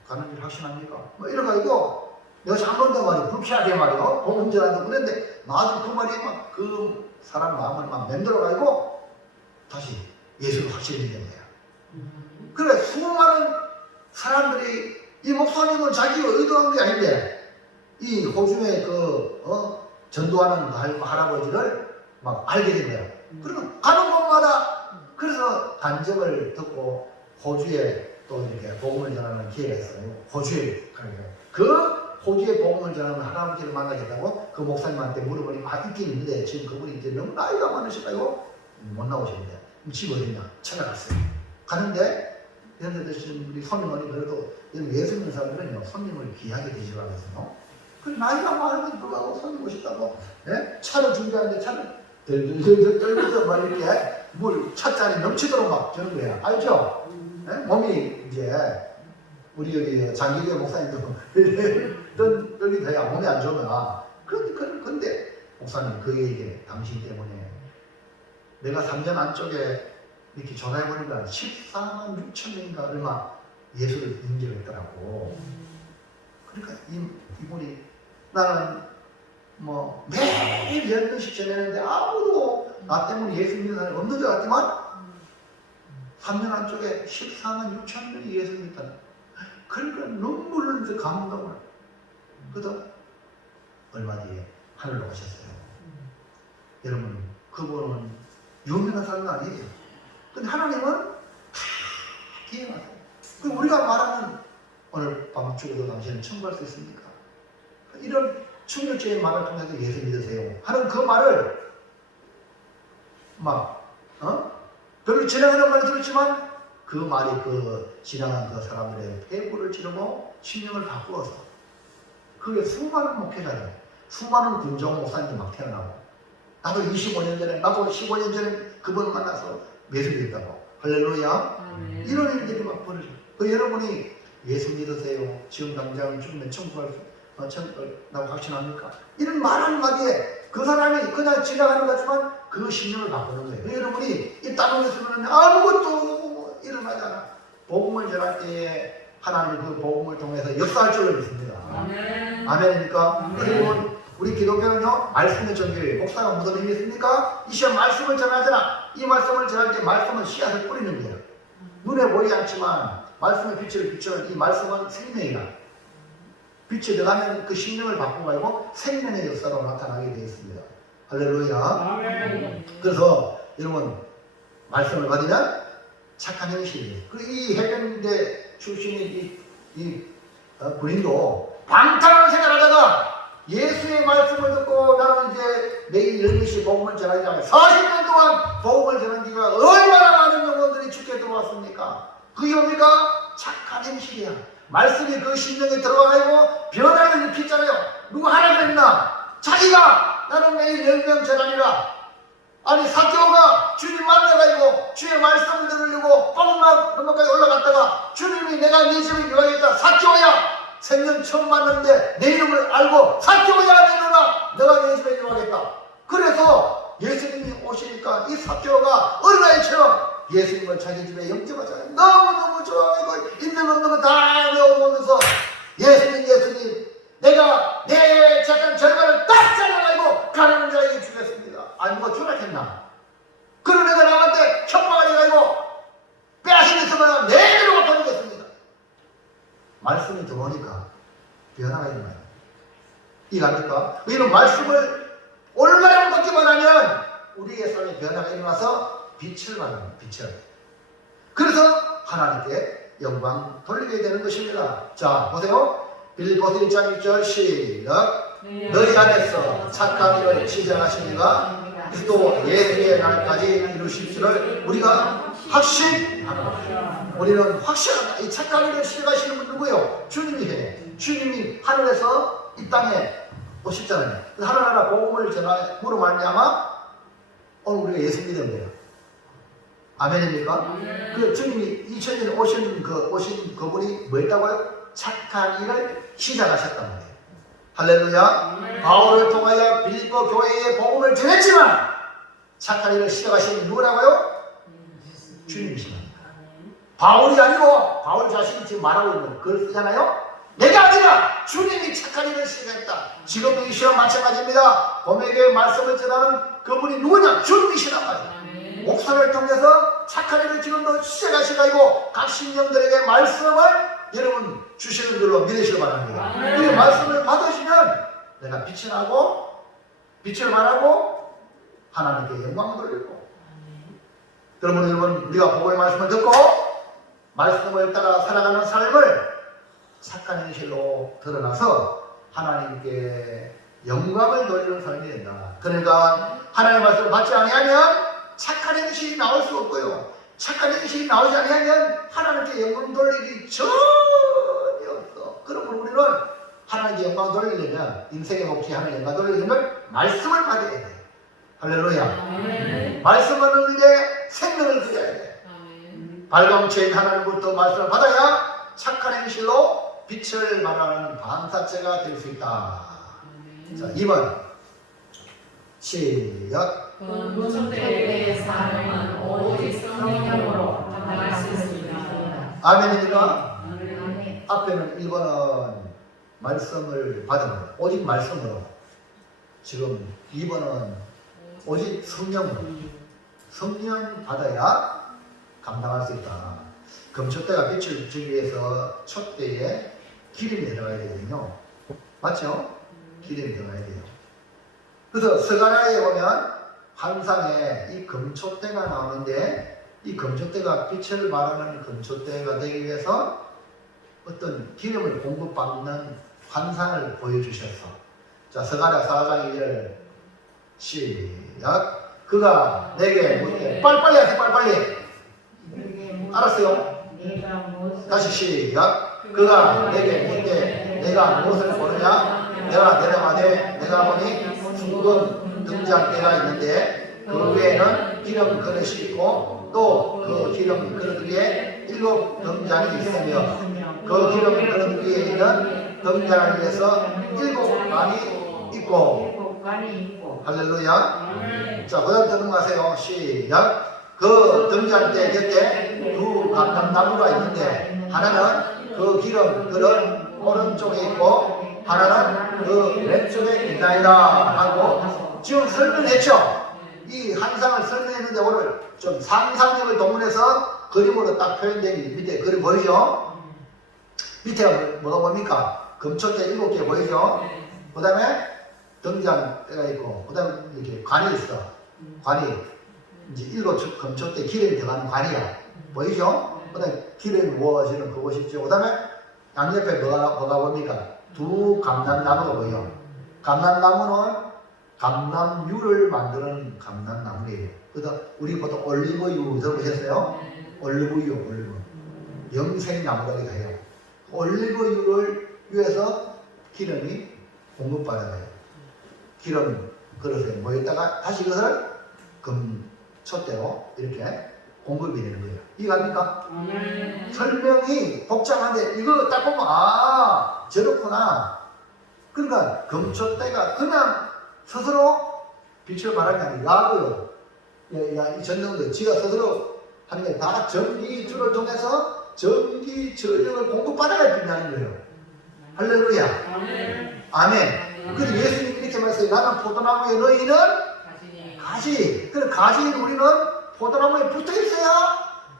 가는 줄 확신합니까? 뭐 이래가지고 내가 장로인데 말이야. 불쾌하게 말이요. 복음전한다고 그랬는데 나중에 그 말이 막 그 사람 마음을 막 맴돌아가지고 다시 예수를 확실히 믿는 거야. 그래 수많은 사람들이 이 목사님은 자기가 의도한 게 아닌데 이 호주의 전도하는 할아버지를 막 알게 된 거야. 그러면 가는 곳마다 그래서 간증을 듣고 호주에 또 이렇게 복음을 전하는 기회가 있어요. 호주에 가는 거예요. 그 호주에 복음을 전하는 할아버지를 만나겠다고 그 목사님한테 물어보니 있긴 있는데 지금 그분이 이제 너무 나이가 많으시다고 못 나오시는데 집 어디냐 찾아갔어요. 가는데 현재 드시는 우리 손님은 그래도 예수 믿는 사람들은요 손님을 귀하게 대접을 하거든요. 그 나이가 많은데 불구하고 손님 오셨다고 차를 준비하는데 차를 떨면서 막 이렇게 물 찻잔이 넘치도록 막 주는 거야. 알죠? 몸이 이제 우리 여기 장기교 목사님도 떨리도 해야 몸이 안 좋으면 그런데 목사님 그 얘기 당신 때문에 내가 3년 안쪽에 이렇게 전화해보니까 14만 6천 명인가 얼마 예수를 인정했더라고. 그러니까 이분이 나는 뭐 매일 10명씩 전했는데 아무도 나 때문에 예수 믿는 사람이 없는 줄 알았지만 3년 안쪽에 14만 6천 명이 예수 믿다. 그러니까 눈물을 흘리면서 감동을. 그래서 얼마 뒤에 하늘로 가셨어요. 여러분 그분은 유명한 사람은 아니에요. 근데 하나님은 다 기회가 있어요. 그럼 우리가 말하는 오늘 밤 죽어도 당신은 천국할 수 있습니까? 이런 충격적인 말을 통해서 예수 믿으세요 하는 그 말을 별로 지나가는 말을 들었지만 그 말이 그 지나간 그 사람들의 폐부를 찌르고 심령을 바꾸어서 그게 수많은 목회자들, 수많은 군종 목사님이 막 태어나고 나도 25년 전에, 나도 15년 전에 그분을 만나서 예수 믿었다고. 할렐루야. 이런 일들이 막 벌어져요. 여러분이 예수 믿으세요. 지금 당장 죽으면 천국을 나고 확신합니까? 이런 말 한마디에 그 사람이 그냥 지나가는 것 같지만 그 신념을 바꾸는 거예요. 여러분이 이 땅을 쓰면 아무것도 일어나지 않아. 복음을 전할 때에 하나님 그 복음을 통해서 역사할 줄을 믿습니다. 아멘입니까? 여러분 우리 기독교는요 말씀의 전교예요. 목사가 무슨 의미 있습니까? 이 시간 말씀을 전하잖아. 이 말씀을 전할 때 말씀은 씨앗을 뿌리는 거예요. 눈에 보이지 않지만 말씀의 빛을 비추는 이 말씀은 생명이다. 빛이 들어가면 그 심령을 바꾸고 가지고 생명의 역사로 나타나게 되어 있습니다. 할렐루야. 아멘. 그래서 여러분 말씀을 받으면 착한 행실이에요. 그리고 이 해병대 출신인 군인도 방탕한 생활을 하다가 예수의 말씀을 듣고 나는 이제 매일 10시씩 복음을 전하자면 40년 동안 복음을 전한 지가 얼마나 많은 영혼들이 죽게 들어왔습니까? 그게 뭡니까? 착한 행실이야. 말씀이 그 심령에 들어가고 변화를 일으켰잖아요. 누가 하라 그랬나? 자기가 나는 매일 10명 전하니라. 아니 사개오가 주님 만나가지고 주의 말씀을 들으려고 뻥만 넘어까지 올라갔다가 주님이 내가 네 집에 유하겠다. 사개오야 생전 처음 만났는데 내 이름을 알고 사개오야 내 누나 내가 네 집에 유하겠다. 그래서 예수님이 오시니까 이 사개오가 어린아이처럼 예수님을 자기 집에 영접하잖아요. 너무너무 좋아하고 있는 없는 거 다 내어보면서 예수님 내가 내 잠깐 절반을 딱 잘라가지고 가난한 자에게 주겠습니다. 아니 뭐 주락했나? 그런 애가 나한테 협박을 해가지고 빼앗은 있으면 내대로 갚아주겠습니다. 말씀이 들어오니까 변화가 있는 거예요. 이해갑니까? 이런 말씀을 올바로 듣기만 하면 우리의 삶에 변화가 일어나서 빛을 발합니다. 빛을. 그래서 하나님께 영광 돌리게 되는 것입니다. 자 보세요. 빌립보서 1장 1절 시작. 너희 안에서 착한 일을 시작하시니가 그리스도 예수의 날까지 이루실 줄을 우리가 확신합니다. 우리는 확신합니다. 이 착한 일을 시작하시는 분 누구예요? 주님이 해. 주님이 하늘에서 이 땅에 오셨잖아요. 하나하나 복음을 전함으로 말미암아 오늘 우리가 예수 믿는 거예요. 아멘입니까? 그 주님이 2000년 오신 그분이 뭐 했다고요? 착한 일을 시작하셨단 말이에요. 할렐루야. 바울을 통하여 빌립보 교회에 복음을 전했지만 착한 일을 시작하신 누구라고요? 주님이십니다. 바울이 아니고 바울 자신이 지금 말하고 있는 그걸 쓰잖아요. 내가 아니라 주님이 착한 일을 시작했다. 지금 이 시험 마찬가지입니다. 봄에게 말씀을 전하는 그분이 누구냐? 주님이시란 말이에요. 목사를 통해서 착한 일을 지금도 시작하시고 각 신령들에게 말씀을 여러분 주시는 걸로 믿으시기 바랍니다. 이 말씀을 받으시면 내가 빛이 나고 빛을 발하고 하나님께 영광을 돌리고 그러면 여러분 우리가 복음의 말씀을 듣고 말씀을 따라 살아가는 삶을 착한 행실로 드러나서 하나님께 영광을 돌리는 삶이 된다. 그러니까 하나님의 말씀을 받지 아니하면 착한 행실이 나올 수 없고요. 착한 행실이 나오지 않으면 하나님께 영광 돌리기 전혀 없어. 그러면 우리는 하나님께 영광 돌리려면 인생의 목적이 하나님께 영광 돌리려면 말씀을 받아야 돼. 할렐루야. 말씀을 얻는데 생명을 드려야 돼. 발광체인 하나님부터 말씀을 받아야 착한 행실로 빛을 발하는 반사체가 될 수 있다. 자, 2번 시작. 그때의 삶은 오직 성령으로 나갈 수 있습니다. 아멘입니까? 앞에는 1번은 말씀을 받은 거예요. 오직 말씀으로. 지금 2번은 오직 성령으로. 성령 받아야 감당할 수 있다. 그럼 촛대가 빛을 비추기 위해서 촛대에 기름이 들어가야 되거든요. 맞죠? 기름이 들어가야 돼요. 그래서 스가랴에 보면 환상에 이 금촛대가 나오는데 이 금촛대가 빛을 발하는 금촛대가 되기 위해서 어떤 기름을 공급받는 환상을 보여주셨어. 자, 스가랴 4장 2절 시작. 그가 내게 묻되 빨리빨리 하세요. 빨리빨리. 알았어요? 다시 시작. 그가 내게 묻되 내가 무엇을 보느냐? 내가 대답하되 내가 보니 숭금 등잔대가 있는데 그 위에는 기름 그릇이 있고 또 그 기름 그릇 위에 7 등잔이 있으며 그 기름 그릇 위에 있는 등잔 위에서 7 관이 있고. 할렐루야. 자, 그 다음 넘어가세요. 시작. 그 등잔대 곁에 2 감람나무가 있는데 하나는 그 기름 그릇 오른쪽에 있고 하나는 그 왼쪽에 있나이다 하고 지금 설명했죠. 이 환상을 설명했는데 오늘 좀 상상력을 동원해서 그림으로 딱 표현된 밑에 그림 보이죠? 밑에가 뭐가 뭡니까? 금초대 7개 보이죠? 그 다음에 등잔대가 있고 그 다음에 이렇게 관이 있어. 관이 이제 7 금초대 기름이 들어가는 관이야. 보이죠? 그 다음에 기름이 부어지는 그것이 있죠. 그 다음에 양옆에 뭐가 뭡니까? 2 감람나무가 보여. 감람나무는 감람유를 만드는 감람나무예요. 그래서 우리 보통 올리브유 들어보셨어요? 올리브유. 영생나무라고 해요. 올리브유를 위해서 기름이 공급받아요. 기름 그릇에 모였다가 다시 이것을 금촛대로 이렇게 공급이 되는 거예요. 이해갑니까? 설명이 복잡한데 이거 딱 보면 아 저렇구나. 그러니까 금촛대가 그냥 스스로 빛을 발하는 게 아니라고요. 이 전등도 지가 스스로 하는 게 다 전기줄을 통해서 전기 전력을 공급받아야 빛나는 거예요. 할렐루야. 아멘. 그래서 예수님이 이렇게 말했어요. 나는 포도나무에 너희는 가시. 그래 가시인 우리는 포도나무에 붙어 있어요.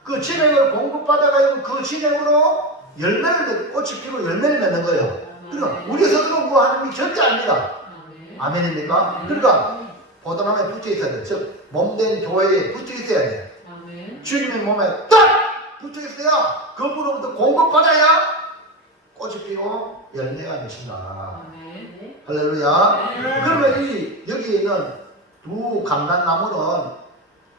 그 진액을 공급받아가지고 그 진액으로 열매를 꽃이 피고 열매를 맺는 거예요. 그러니까 우리 스스로 뭐 하는 게 절대 아닙니다. 아멘입니까? 그러니까 포도나무에 붙어 있어야 돼. 즉 몸된 교회에 붙어 있어야 돼. 주님의 몸에 딱 붙어 있어야 그분으로부터 공급받아야 꽃이 피고 열매가 맺힌다. 할렐루야. 그러면 여기 있는 2 감람나무는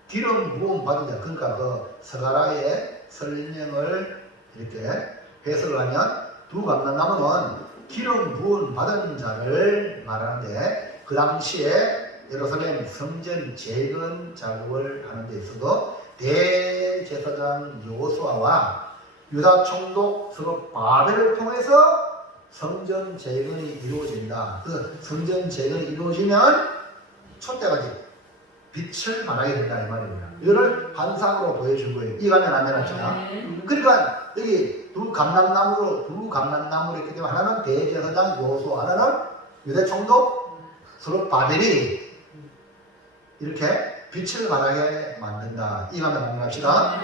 기름 부음 받은 자. 그러니까 그 스가랴의 설명을 이렇게 해석을 하면 2 감람나무는 기름 부음 받은 자를 말하는데 그 당시에 예루살렘 성전 재건 작업을 하는 데 있어도 대제사장 여호수아와 유다 총독 스룹바벨을 통해서 성전 재건이 이루어진다. 그 성전 재건이 이루어지면 촛대까지 빛을 발하게 된다 이 말입니다. 이거를 환상으로 보여준 거예요. 이해가면 안 되나? 그러니까 여기 2 감람나무로 있기 때문에 하나는 대제사장 여호수아, 하나는 유대 총독 스룹바벨이 이렇게 빛을 발하게 만든다. 이해가면 안 합시다.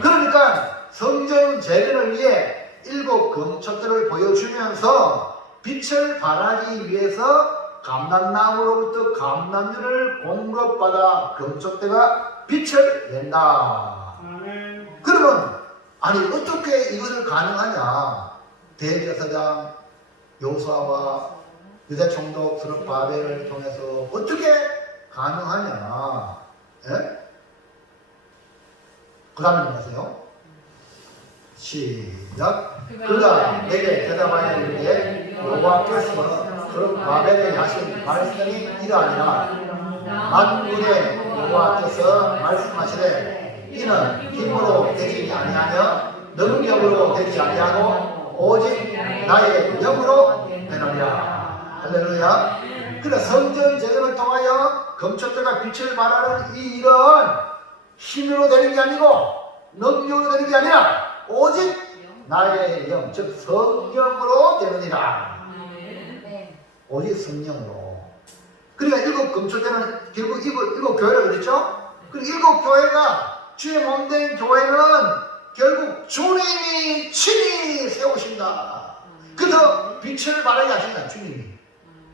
그러니까 성전 재건을 위해 7 금촛대를 보여주면서 빛을 발하기 위해서 감람나무로부터 감람유를 공급받아 금촛대가 빛을 낸다. 그러면 아니 어떻게 이것을 가능하냐? 대제사장 여호수아와 유대 총독 스룹바벨을 통해서 어떻게 가능하냐? 예? 그 다음에 넘어가세요. 시작. 그가 내게 대답하여 이르되 여호와께서 스룹바벨에게 하신 말씀이 이러하니라. 만군의 여호와께서 말씀하시되 이는 힘으로 되지 아니하며 능력으로 되지 아니하고 오직 나의 영으로 되느니라. 할렐루야. 그러나 성전 재건을 통하여 금촛대가 빛을 발하는 이 일은 힘으로 되는 게 아니고 능력으로 되는 게 아니라 오직 나의 영, 즉 성령으로 되느니라. 오직 성령으로. 그러니까 7 금초대는 결국 7 교회라 그랬죠? 그리고 7 교회가 주의 몸된 교회는 결국 주님이 친히 세우신다. 그래서 빛을 발하게 하신다. 주님이.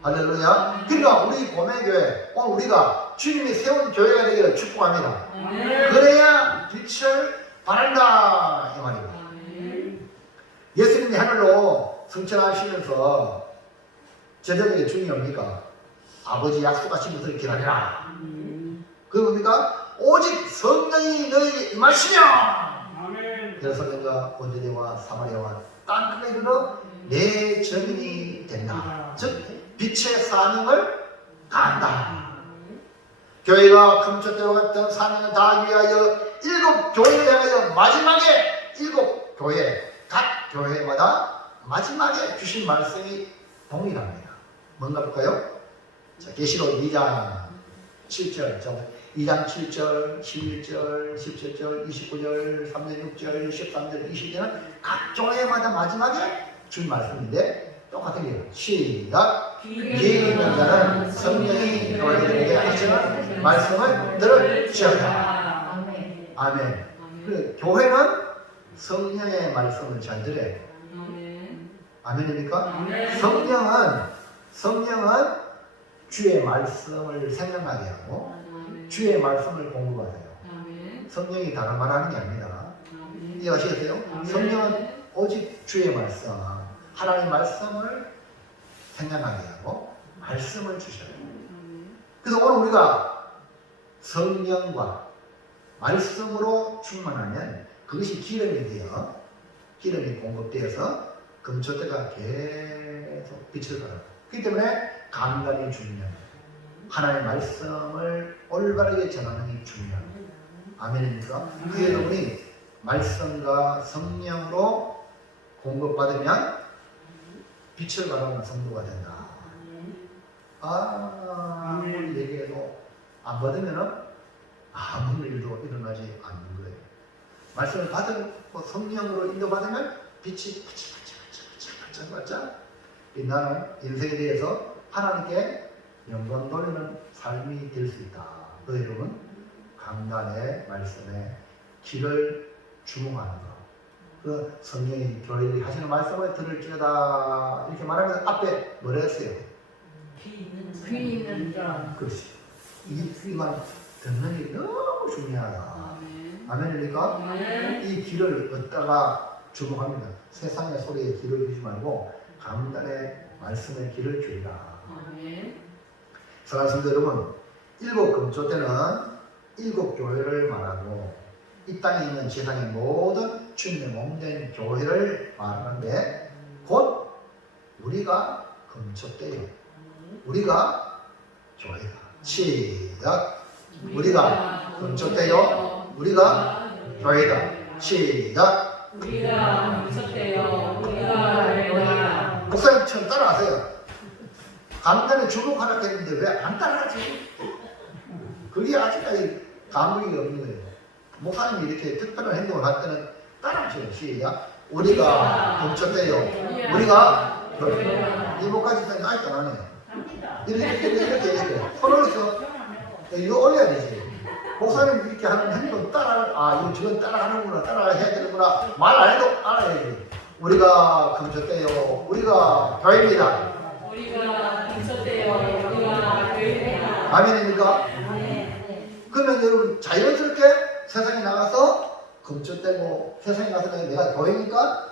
할렐루야. 그러니까 우리 고매교회 오늘 우리가 주님이 세운 교회가 되기를 축복합니다. 그래야 빛을 발한다 이 말입니다. 예수님이 하늘로 승천하시면서 제자들에게 중이 뭡니까? 아버지 약속하신 것을 기다리라. 그게 뭡니까? 오직 성령이 너에게 임하시면 그래서 내가 온전히와 사마리아와 땅끝에 이르러 내 증인이 된다. 즉 빛의 사명을 다한다. 교회가 금초대로 같은 사명을 다하기 위하여 7교회를 향하여 마지막에 7교회 각 교회마다 마지막에 주신 말씀이 동일합니다. 뭔가 볼까요? 자, 계시록 2장 7절, 2장 7절, 11절, 17절, 29절, 3절, 6절, 13절, 20절은 각 교회마다 마지막에 준 말씀인데 똑같은 게 시작. 귀에 있는 자는 성령이 교회들에게 하시는 말씀을 들을지어다. 아멘. 그래, 교회는 성령의 말씀을 잘 들어야 돼요. 아멘입니까? 성령은 주의 말씀을 생각나게 하고 주의 말씀을 공부하세요. 성령이 다른 말 하는 게 아닙니다. 이해하시겠어요? 성령은 오직 주의 말씀, 하나님의 말씀을 생각나게 하고 말씀을 주셔요. 그래서 오늘 우리가 성령과 말씀으로 충만하면 그것이 기름이 되어 기름이 공급되어서 금초대가 계속 빛을 발하고 그렇기 때문에 강단이 중요합니다. 하나님의 말씀을 올바르게 전하는 게 중요합니다. 아멘입니까? 그게 여러분이 말씀과 성령으로 공급받으면 빛을 발하는 성도가 된다. 아무리 얘기해도 안 받으면 아무 일도 일어나지 않는 거예요. 말씀을 받고 성령으로 인도받으면 빛이 반짝반짝 나는 인생에 대해서 하나님께 영광 돌리는 삶이 될 수 있다. 그래서 여러분 강단의 말씀에 길을 주목하는 것. 그 성령이 교회들이 하시는 말씀을 들을지어다 이렇게 말하면서 앞에 뭐라 했어요? 귀 있는 자. 그렇지. 이 말 듣는 게 너무 중요하다. 아멘입니까? 이 길을 얻다가 주목합니다. 세상의 소리에 길을 주지 말고 강단의 말씀의 길을 주리라. 사랑하는 성도 여러분, 7금초 때는 7교회를 말하고 이 땅에 있는 세상의 모든 주님의 몸된 교회를 말하는데 곧 우리가 금초 때요. 우리가 교회다. 시작. 우리가 금초 때요. 우리가 교회다. 시작. 우리가 금초때요. 우리가 교회다. 목사님처럼 따라하세요. 강단에 주목하라고 했는데 왜 안 따라하지? 그게 아직까지 감흥이 없는 거예요. 목사님이 이렇게 특별한 행동을 할 때는 따라하세요. 시작. 우리가 금초때요. 우리가 교회다. 이 목까지 아직도 안 하네요. 이렇게 손을 이거 올려야 되지. 목사님 이렇게 하는 행동 이거 저건 따라하는구나, 따라해야 되는구나. 말 안 해도 알아야지. 우리가 금초때요. 우리가 교회입니다. 우리가 금초때요. 우리가 교회입니다. 아멘입니까? 그러면 여러분 자연스럽게 세상에 나가서 금초때고 세상에 나가서 내가 교회니까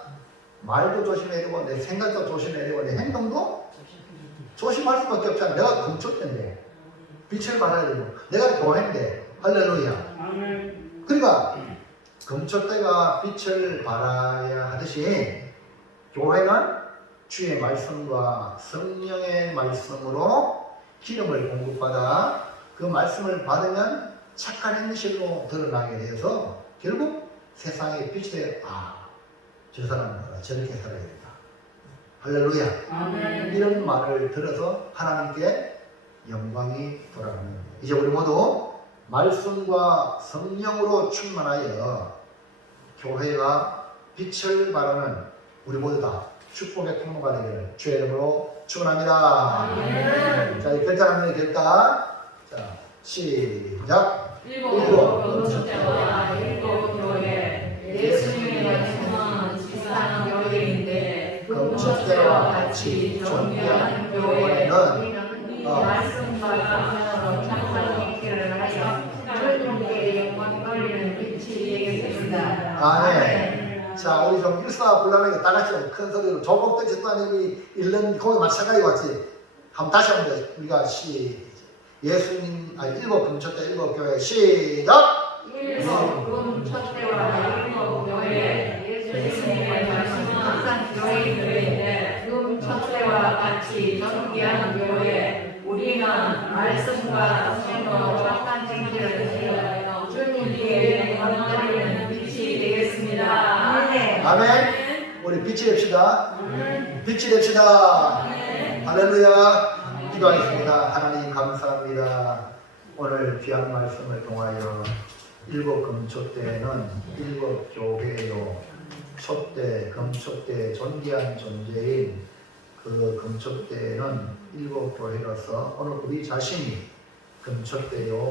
말도 조심해야 되고 내 생각도 조심해야 되고 내 행동도 조심할 수밖에 없잖아. 내가 금초때인데 빛을 발해야 되고 내가 교회인데 할렐루야. 그러니까 금초때가 빛을 발해야 하듯이 교회는 주의 말씀과 성령의 말씀으로 기름을 공급받아 그 말씀을 받으면 착한 행실로 드러나게 돼서 결국 세상의 빛이 되어 저 사람은 저렇게 살아야 된다. 할렐루야. 아멘. 이런 말을 들어서 하나님께 영광이 돌아가는 겁니다. 이제 우리 모두 말씀과 성령으로 충만하여 교회가 빛을 발하는 우리 모두 다 축복의 통로가 되기를 주의 이름으로 축원합니다. 아멘. 자, 이 결단하면 결단. 자, 시작. 7금초때와 7교회. 예수님의 말씀은 지상 교회인데 금초때와 같이 존귀한 교회는 이 말씀과 성령으로 충만히 있기를 하여 천국의 영광 돌리는 빛이 되겠습니다. 아멘. 자, 우리 좀 일사불란하게 다 같이 큰 소리로 조국 뜻집사님이 읽는 거기 마찬가지 같이 한번 다시 한번 우리가 예수님 일곱 금초대 일곱 교회 시작. 일곱 첫째와 일곱 교회 예수님의 말씀은 항상 교회인들인데 첫째와 같이 존귀한 교회 우리는 말씀과 생으로 착한 생기를 지어요 주님께 영광드리는 빛이 되겠습니다. 아멘. 우리 빛이 됩시다. 빛이 됩시다. 할렐루야. 기도하겠습니다. 하나님 감사합니다. 오늘 귀한 말씀을 통하여 일곱 금초대는 일곱 교회요 촛대, 금초대 존귀한 존재인 그 금초대는 일곱 교회로서 오늘 우리 자신이 금초대요